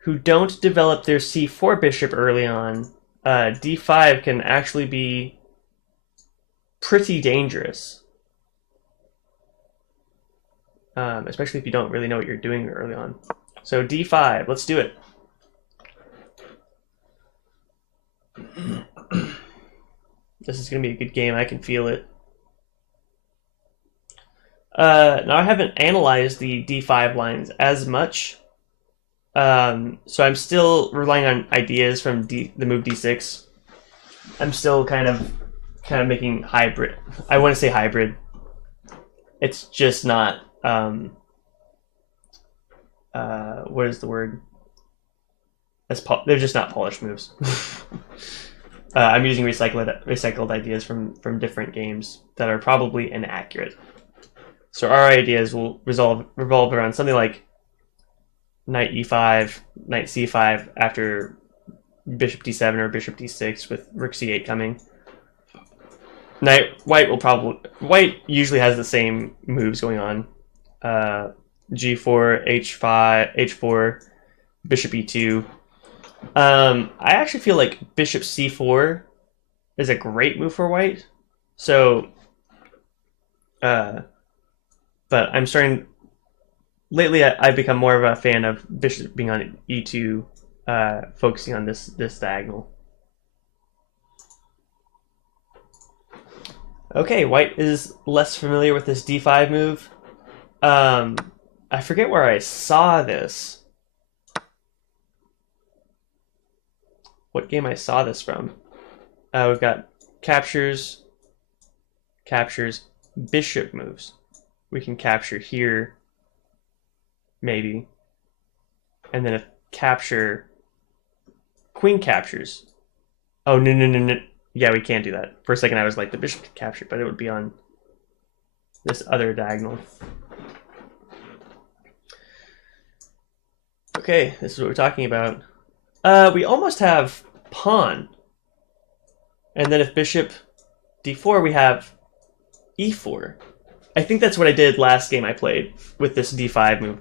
who don't develop their c4 bishop early on, d5 can actually be pretty dangerous, especially if you don't really know what you're doing early on. So d5, let's do it. This is going to be a good game. I can feel it. Now I haven't analyzed the d5 lines as much, so I'm still relying on ideas from the move d6. I'm still kind of making hybrid. I want to say hybrid. It's just not. What is the word? They're just not polished moves. I'm using recycled ideas from different games that are probably inaccurate. So our ideas will revolve around something like knight e5, knight c5 after bishop d7 or bishop d6 with rook c8 coming. White usually has the same moves going on. G4, h5, h4, bishop e2. I actually feel like bishop c4 is a great move for white. So, but I'm starting. Lately, I've become more of a fan of bishop being on e2, focusing on this diagonal. Okay, white is less familiar with this d5 move. I forget where I saw this. What game I saw this from? We've got captures, bishop moves. We can capture here, maybe. And then if capture, queen captures. Oh, no. Yeah, we can't do that. For a second I was like, the bishop could capture, but it would be on this other diagonal. Okay, this is what we're talking about. We almost have pawn. And then if bishop d4, we have e4. I think that's what I did last game I played with this d5 move.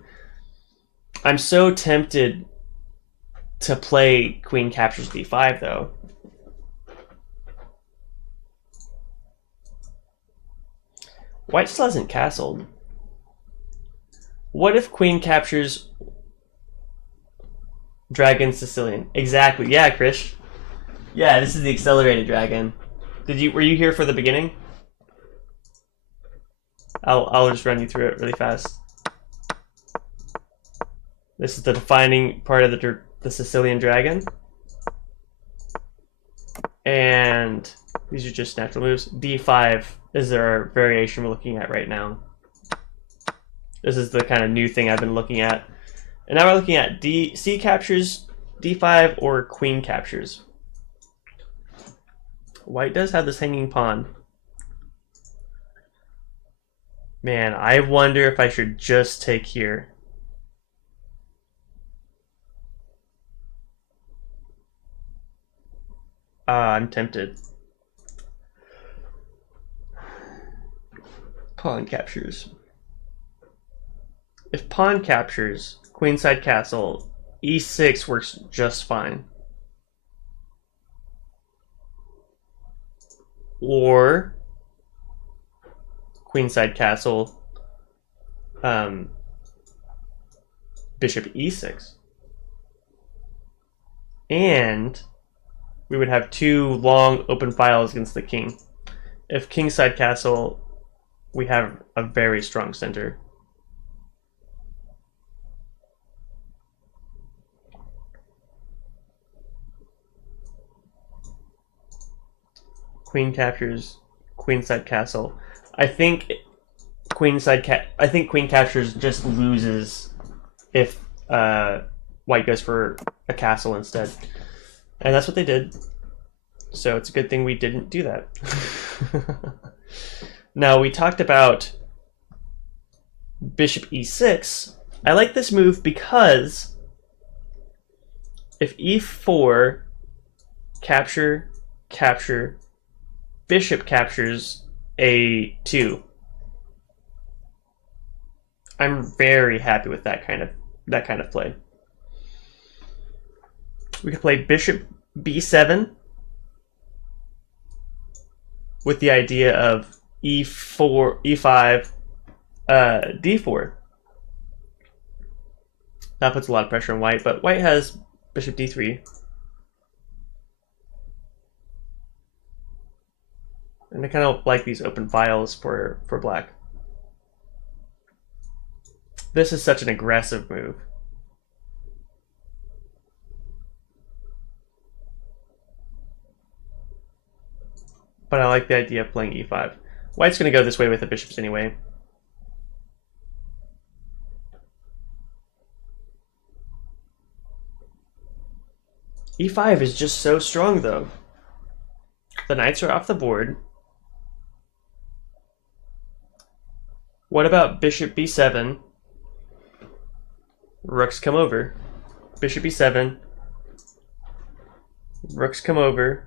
I'm so tempted to play queen captures d5, though. White still hasn't castled. What if queen captures dragon Sicilian? Exactly. Yeah, Krish. Yeah, this is the accelerated dragon. Were you here for the beginning? I'll just run you through it really fast. This is the defining part of the Sicilian dragon. And these are just natural moves. D5 is our variation we're looking at right now. This is the kind of new thing I've been looking at. And now we're looking at C captures, D5, or queen captures. White does have this hanging pawn. Man, I wonder if I should just take here. I'm tempted. Pawn captures. If pawn captures, queenside castle, e6 works just fine. Or queenside castle, bishop e6. And we would have two long open files against the king. If kingside castle, we have a very strong center. Queen captures, queenside castle. I think queen captures just loses if white goes for a castle instead. And that's what they did. So it's a good thing we didn't do that. Now, we talked about bishop e6. I like this move because if e4, capture, bishop captures a2. I'm very happy with that kind of play. We could play bishop b7 with the idea of e4, e5, d4. That puts a lot of pressure on white, but white has bishop d3. And I kind of like these open files for black. This is such an aggressive move. But I like the idea of playing e5. White's going to go this way with the bishops anyway. e5 is just so strong, though. The knights are off the board. What about bishop b7? Rooks come over. Bishop e7. Rooks come over.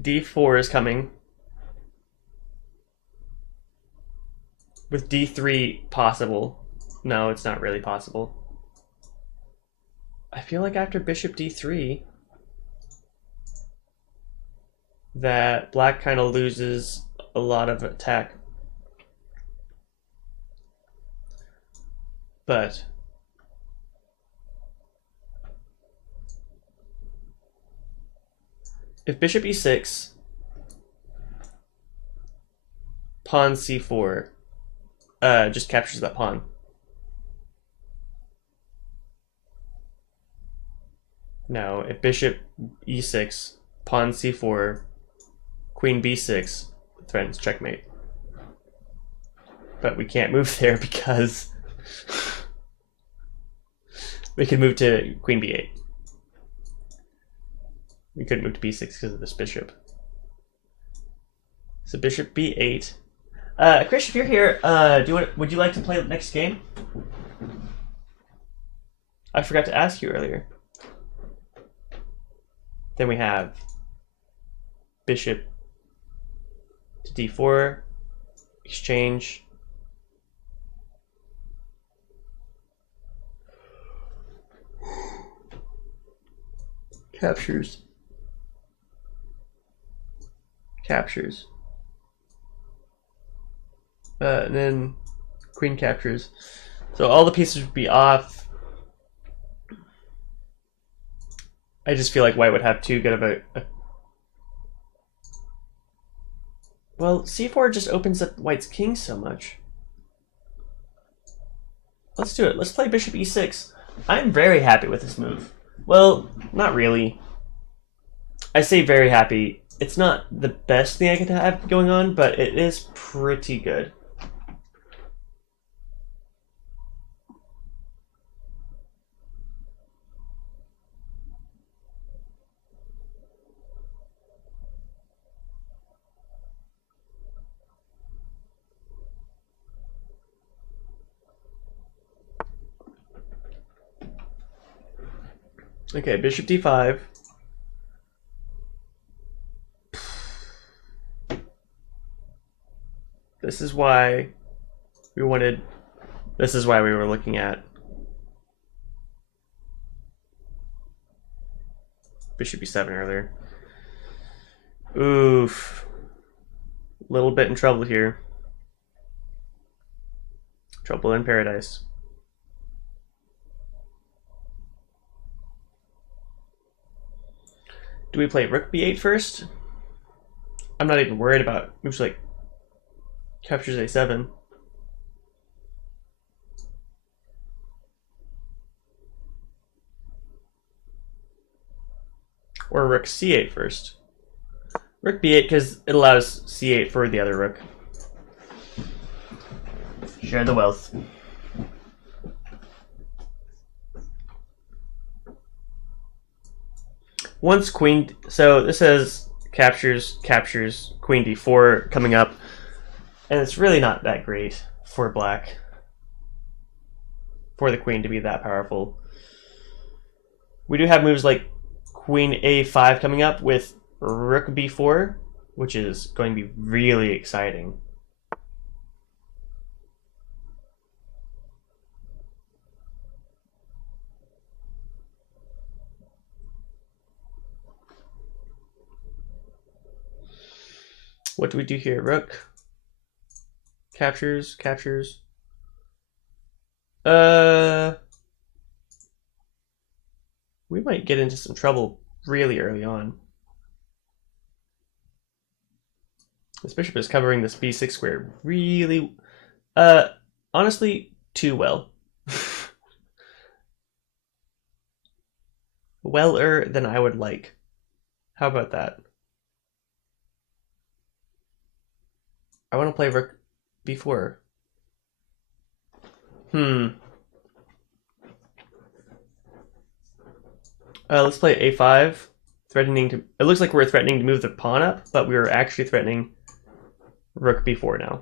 d4 is coming. With d3 possible. No, it's not really possible. I feel like after bishop d3 that black kind of loses a lot of attack. But if bishop e6, pawn c4, just captures that pawn. Now, if bishop e6, pawn c4, queen b6 threatens checkmate. But we can't move there because we could move to queen b8. We couldn't move to b6 because of this bishop. So bishop b8. Chris, if you're here, would you like to play the next game? I forgot to ask you earlier. Then we have bishop to d4, exchange. Captures. Captures. And then queen captures. So all the pieces would be off. I just feel like white would have too good of a... Well, c4 just opens up white's king so much. Let's do it. Let's play bishop e6. I'm very happy with this move. Well, not really. I say very happy. It's not the best thing I could have going on, but it is pretty good. Okay, bishop d5. This is why we wanted... This is why we were looking at bishop e7 earlier. Oof. Little bit in trouble here. Trouble in paradise. Do we play rook b8 first? I'm not even worried about moves like captures a7. Or rook c8 first. Rook b8 because it allows c8 for the other rook. Share the wealth. Once queen, so this says captures queen d4 coming up, and it's really not that great for black, for the queen to be that powerful. We do have moves like queen a5 coming up with rook b4, which is going to be really exciting. What do we do here? Rook captures. We might get into some trouble really early on. This bishop is covering this b6 square really, honestly, too well. Weller than I would like. How about that? I want to play rook b4. Let's play a5. Threatening to... It looks like we're threatening to move the pawn up, but we were actually threatening rook b4 now.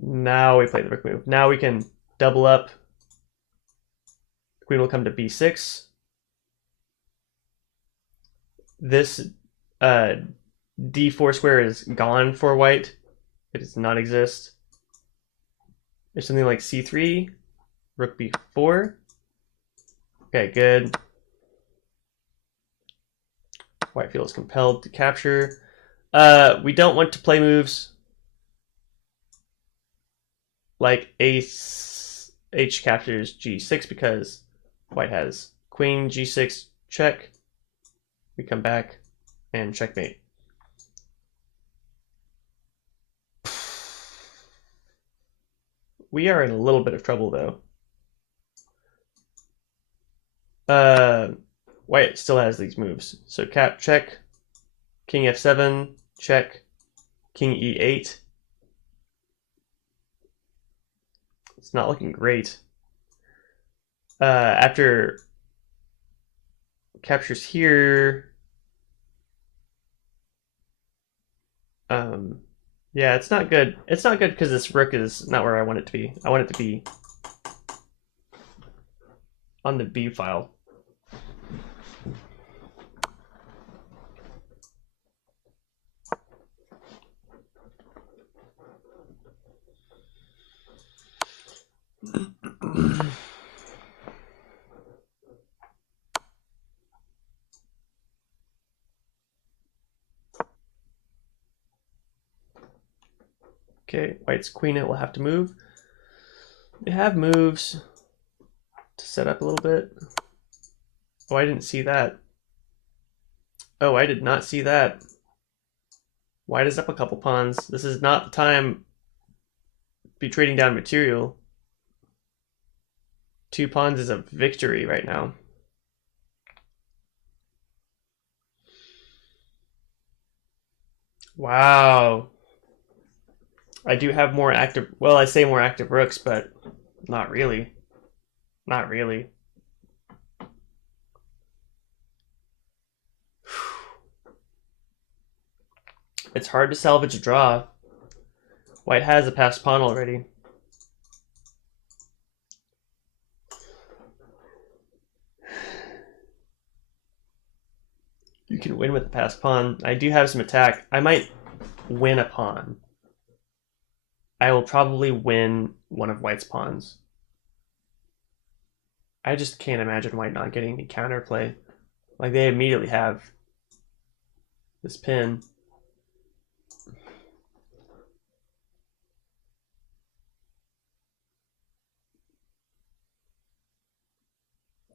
Now we play the rook move. Now we can double up. The queen will come to b6. This d4 square is gone for white. It does not exist. There's something like c3, rook b4. Okay, good. White feels compelled to capture. We don't want to play moves like h captures g6 because white has queen g6 check. We come back and checkmate. we are in a little bit of trouble though. White still has these moves. So cap check, king f7, check, king e8. It's not looking great. After captures here, yeah, it's not good. It's not good because this rook is not where I want it to be. I want it to be on the B file. Okay, white's queen it will have to move. They have moves to set up a little bit. Oh, I didn't see that. Oh, I did not see that. White is up a couple pawns. This is not the time to be trading down material. 2 pawns is a victory right now. Wow. I do have more active, well, I say more active rooks, but not really. Not really. It's hard to salvage a draw. White has a passed pawn already. You can win with a passed pawn. I do have some attack. I might win a pawn. I will probably win one of white's pawns. I just can't imagine white not getting the counterplay. Like, they immediately have this pin.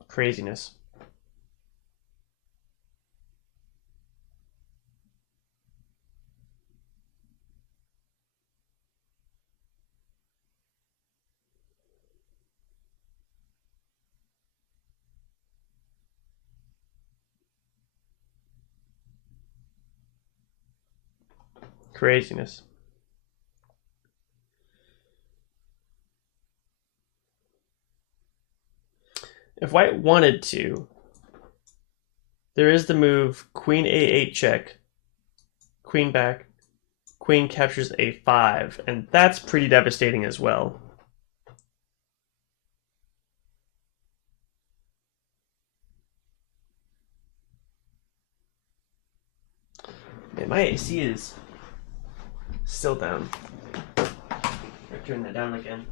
Craziness. Craziness. If white wanted to, there is the move queen a8 check, queen back, queen captures a5, and that's pretty devastating as well. Man, my AC is still down. I'll turn that down again.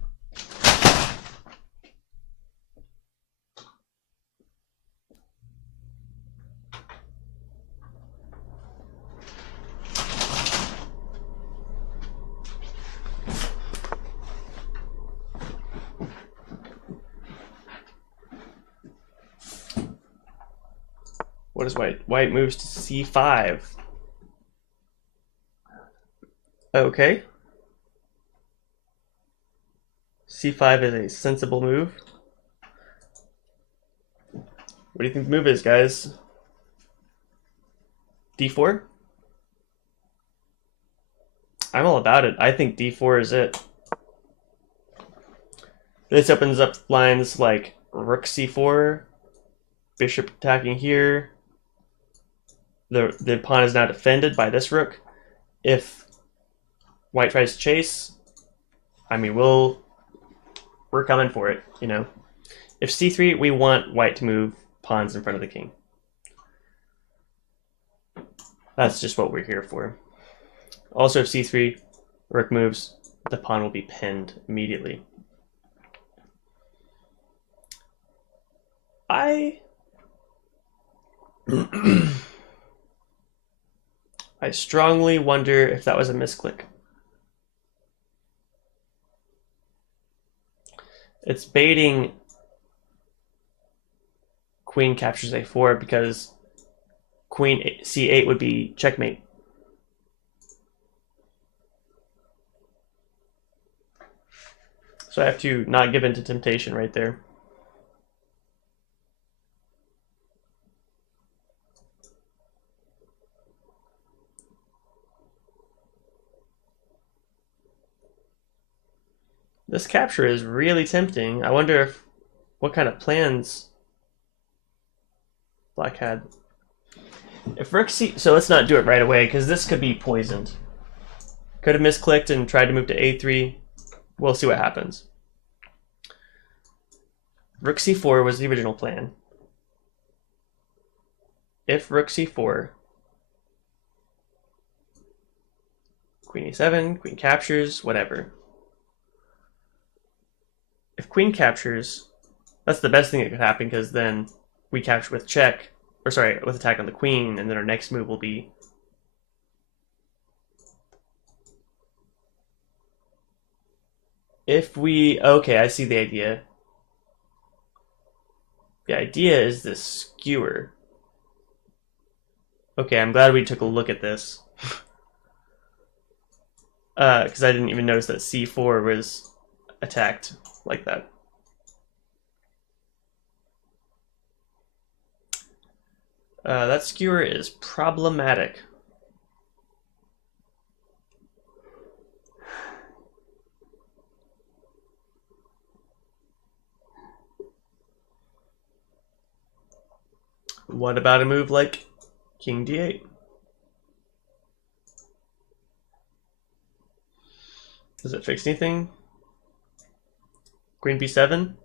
What is white? White moves to c5. Okay. c5 is a sensible move. What do you think the move is, guys? d4? I'm all about it. I think d4 is it. This opens up lines like rook c4, bishop attacking here. The pawn is now defended by this rook. If white tries to chase, I mean, we're coming for it, you know. If c3, we want white to move pawns in front of the king. That's just what we're here for. Also, if c3, rook moves, the pawn will be pinned immediately. I strongly wonder if that was a misclick. It's baiting queen captures a4 because queen c8 would be checkmate. So I have to not give in to temptation right there. This capture is really tempting. I wonder what kind of plans Black had. If Rook C, so let's not do it right away because this could be poisoned. Could have misclicked and tried to move to A3. We'll see what happens. Rook C4 was the original plan. If Rook C4, Queen E7, Queen captures, whatever. If Queen captures, that's the best thing that could happen because then we capture with check, or sorry, with attack on the Queen, and then our next move will be if we, okay, I see the idea. The idea is this skewer. Okay, I'm glad we took a look at this. Because I didn't even notice that C4 was attacked like that. That skewer is problematic. What about a move like King D8? Does it fix anything? Queen B7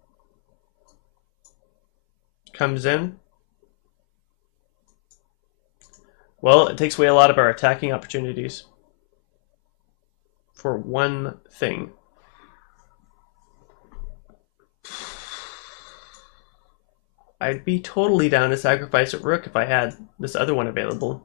comes in. Well, it takes away a lot of our attacking opportunities for one thing. I'd be totally down to sacrifice a rook if I had this other one available.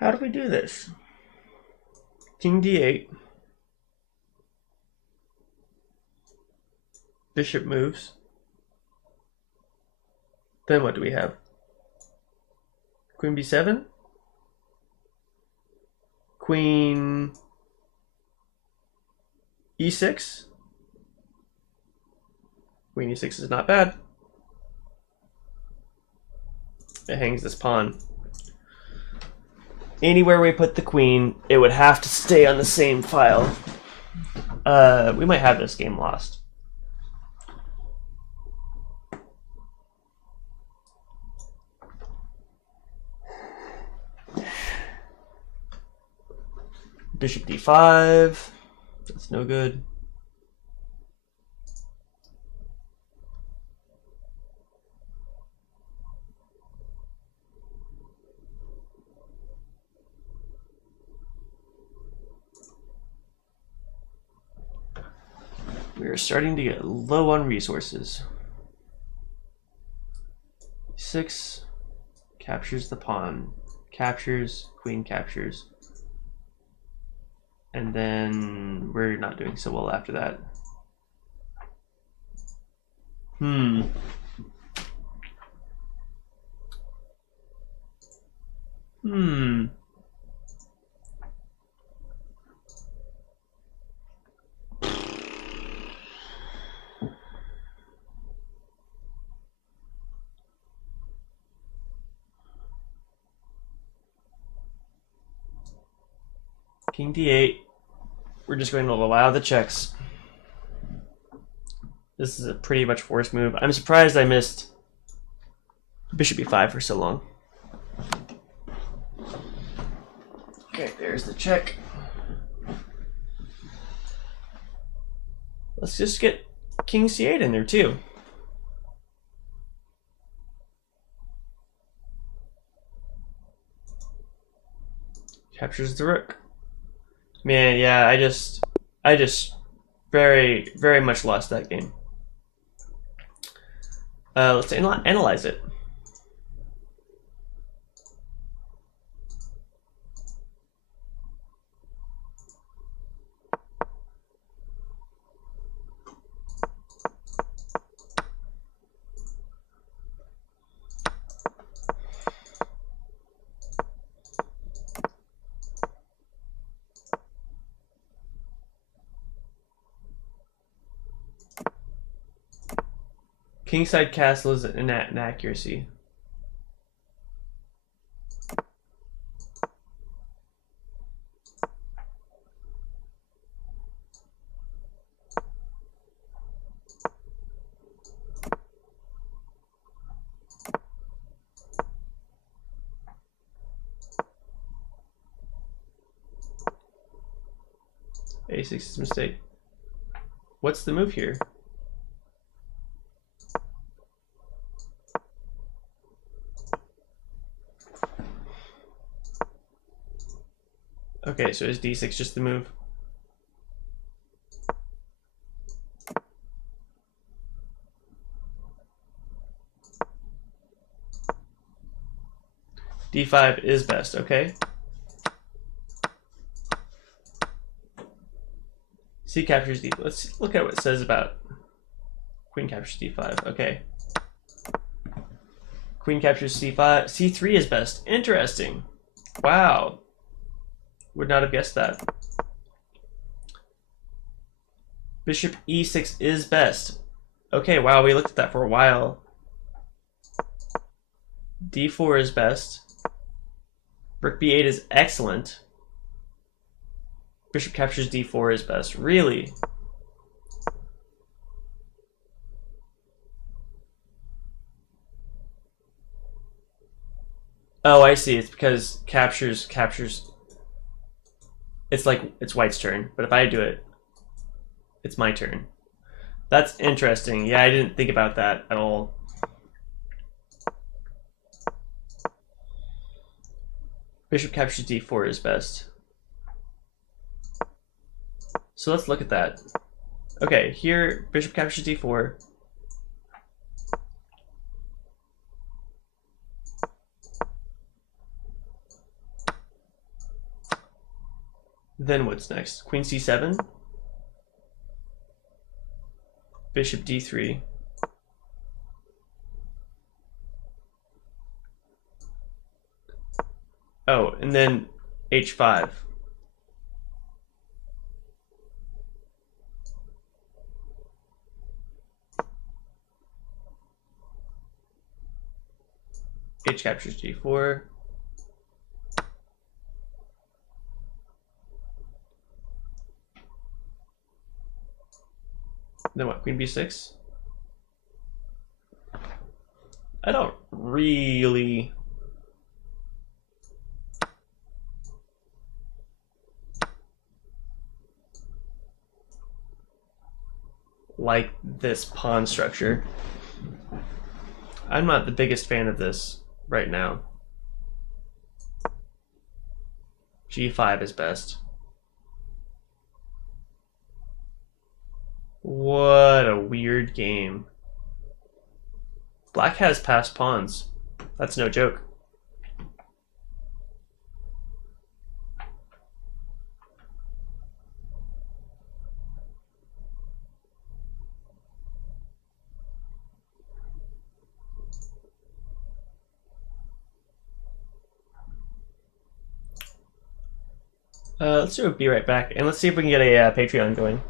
How do we do this? King D8. Bishop moves. Then what do we have? Queen B7? Queen E6? Queen E6 is not bad. It hangs this pawn. Anywhere we put the queen, it would have to stay on the same file. We might have this game lost. Bishop D5. That's no good. We are starting to get low on resources. 6 captures the pawn. Captures, queen captures. And then we're not doing so well after that. King D8. We're just going to allow the checks. This is a pretty much forced move. I'm surprised I missed Bishop E5 for so long. Okay, there's the check. Let's just get King C8 in there too. Captures the rook. Man, yeah, I just very, very much lost that game. Let's analyze it. Kingside castle is an inaccuracy. A6 is a mistake. What's the move here? Okay, so is D6 just the move? D5 is best, okay. C captures D. Let's look at what it says about queen captures D5. Okay. Queen captures C5. C3 is best. Interesting. Wow. Would not have guessed that. Bishop E6 is best. Okay, wow, we looked at that for a while. D4 is best. Rook B8 is excellent. Bishop captures D4 is best. Really? Oh, I see. It's because captures. It's like it's white's turn, but if I do it, it's my turn. That's interesting. Yeah, I didn't think about that at all. Bishop captures D4 is best. So let's look at that. Okay, here bishop captures D4. Then what's next? Queen C7. Bishop D3. Oh, and then H5. H captures G4. Then what? Queen B6? I don't really like this pawn structure. I'm not the biggest fan of this right now. G5 is best. What a weird game. Black has passed pawns. That's no joke. Let's do a Be Right Back, and let's see if we can get a Patreon going.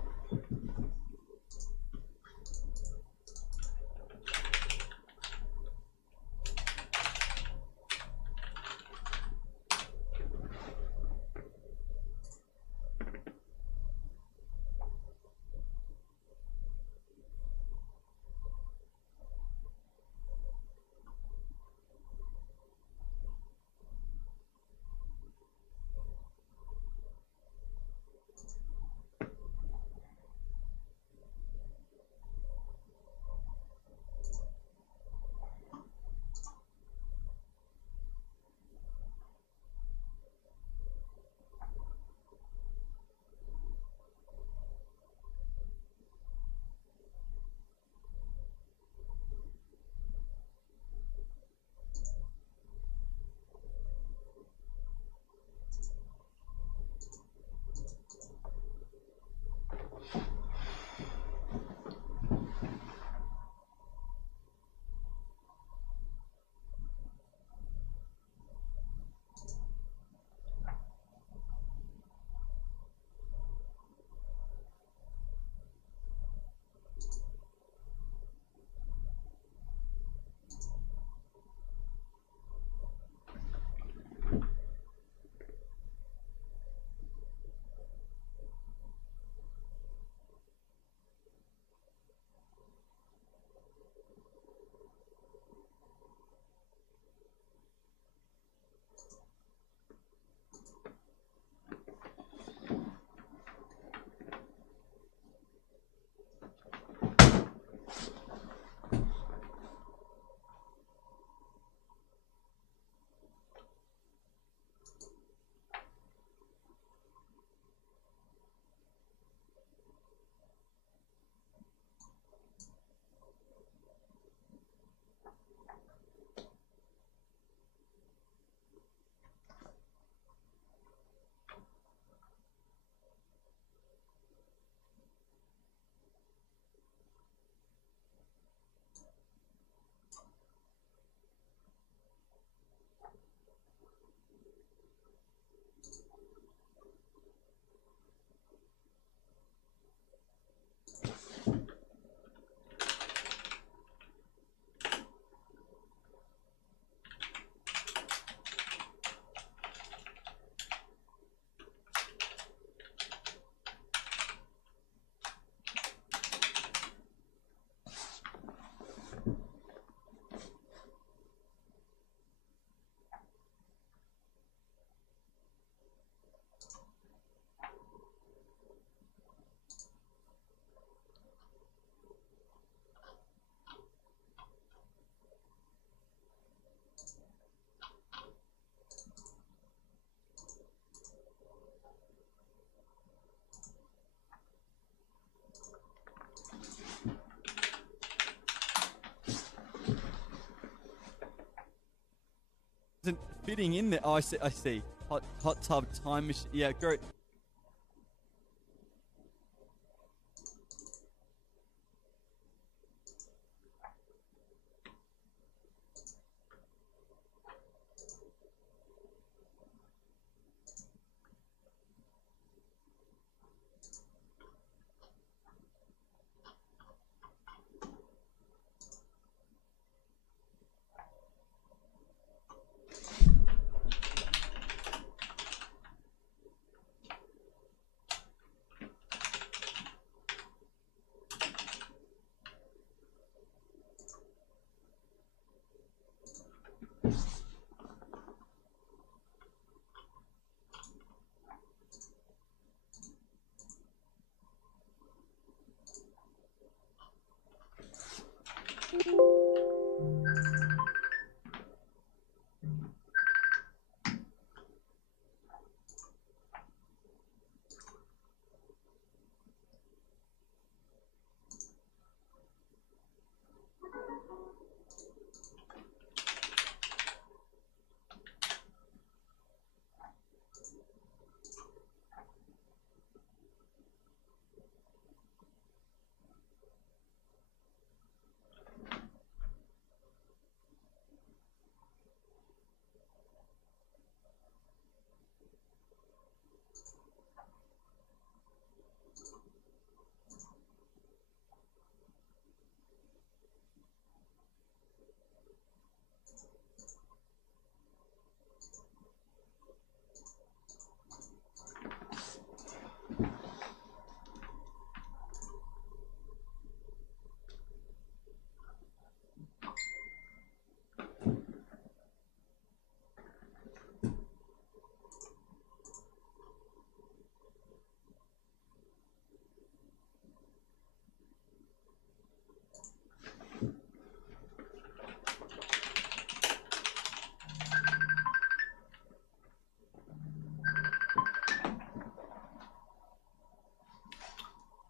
Isn't fitting in there. Oh, I see. I see. Hot tub time machine. Yeah, great.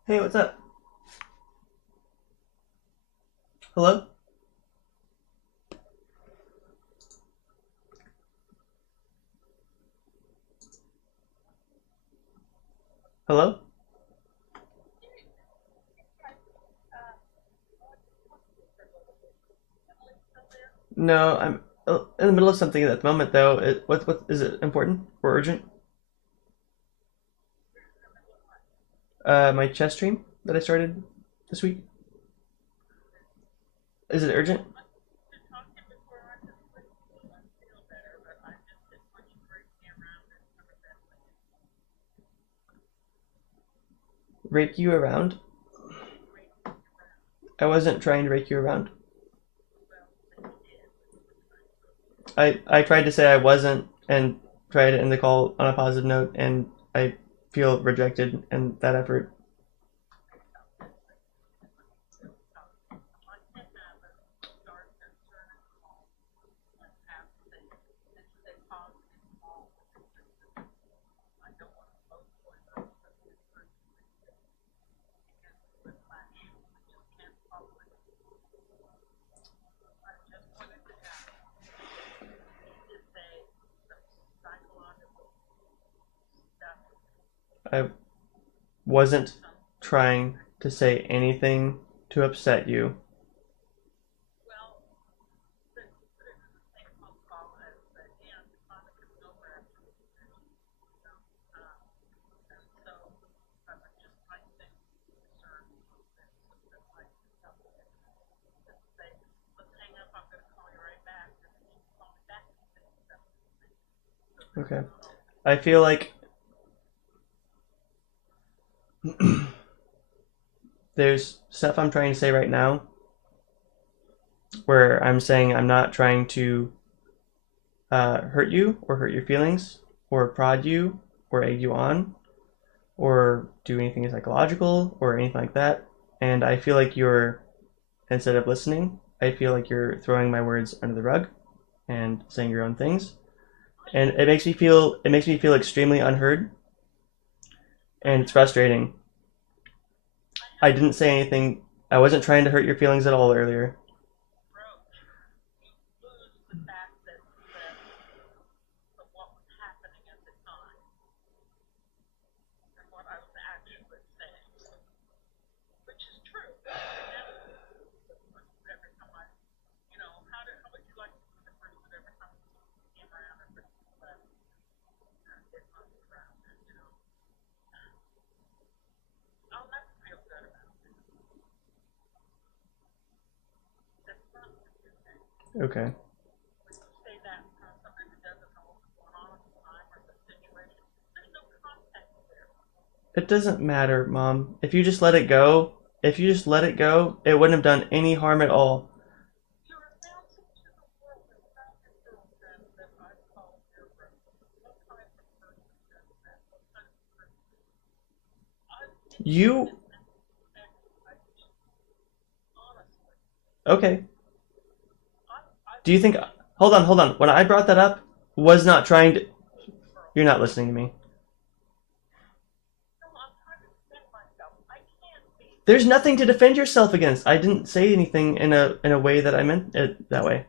Hey, what's up? Hello? Hello? No, I'm in the middle of something at the moment, though. What is it important or urgent? My chess stream that I started this week. Is it urgent? Rake you around? I wasn't trying to rake you around. I tried to say I wasn't and tried to end the call on a positive note, and I feel rejected in that effort. I wasn't trying to say anything to upset you. Okay. I feel like there's stuff I'm trying to say right now where I'm saying I'm not trying to hurt you or hurt your feelings or prod you or egg you on or do anything psychological or anything like that. And I feel like you're, instead of listening, I feel like you're throwing my words under the rug and saying your own things. And it makes me feel extremely unheard, and it's frustrating. I didn't say anything. I wasn't trying to hurt your feelings at all earlier. Okay. Say that in front of somebody who doesn't know what's going on at the time or the situation. There's no context there. It doesn't matter, Mom. If you just let it go, it wouldn't have done any harm at all. You're announcing to the world that found your girlfriend that I call your brother. What kind of person does that? What kind of person? You Honestly, okay? I Do you think? Hold on. When I brought that up, was not trying to. You're not listening to me. no, I'm trying to defend myself. I can't be. There's nothing to defend yourself against. I didn't say anything in a way that I meant it that way.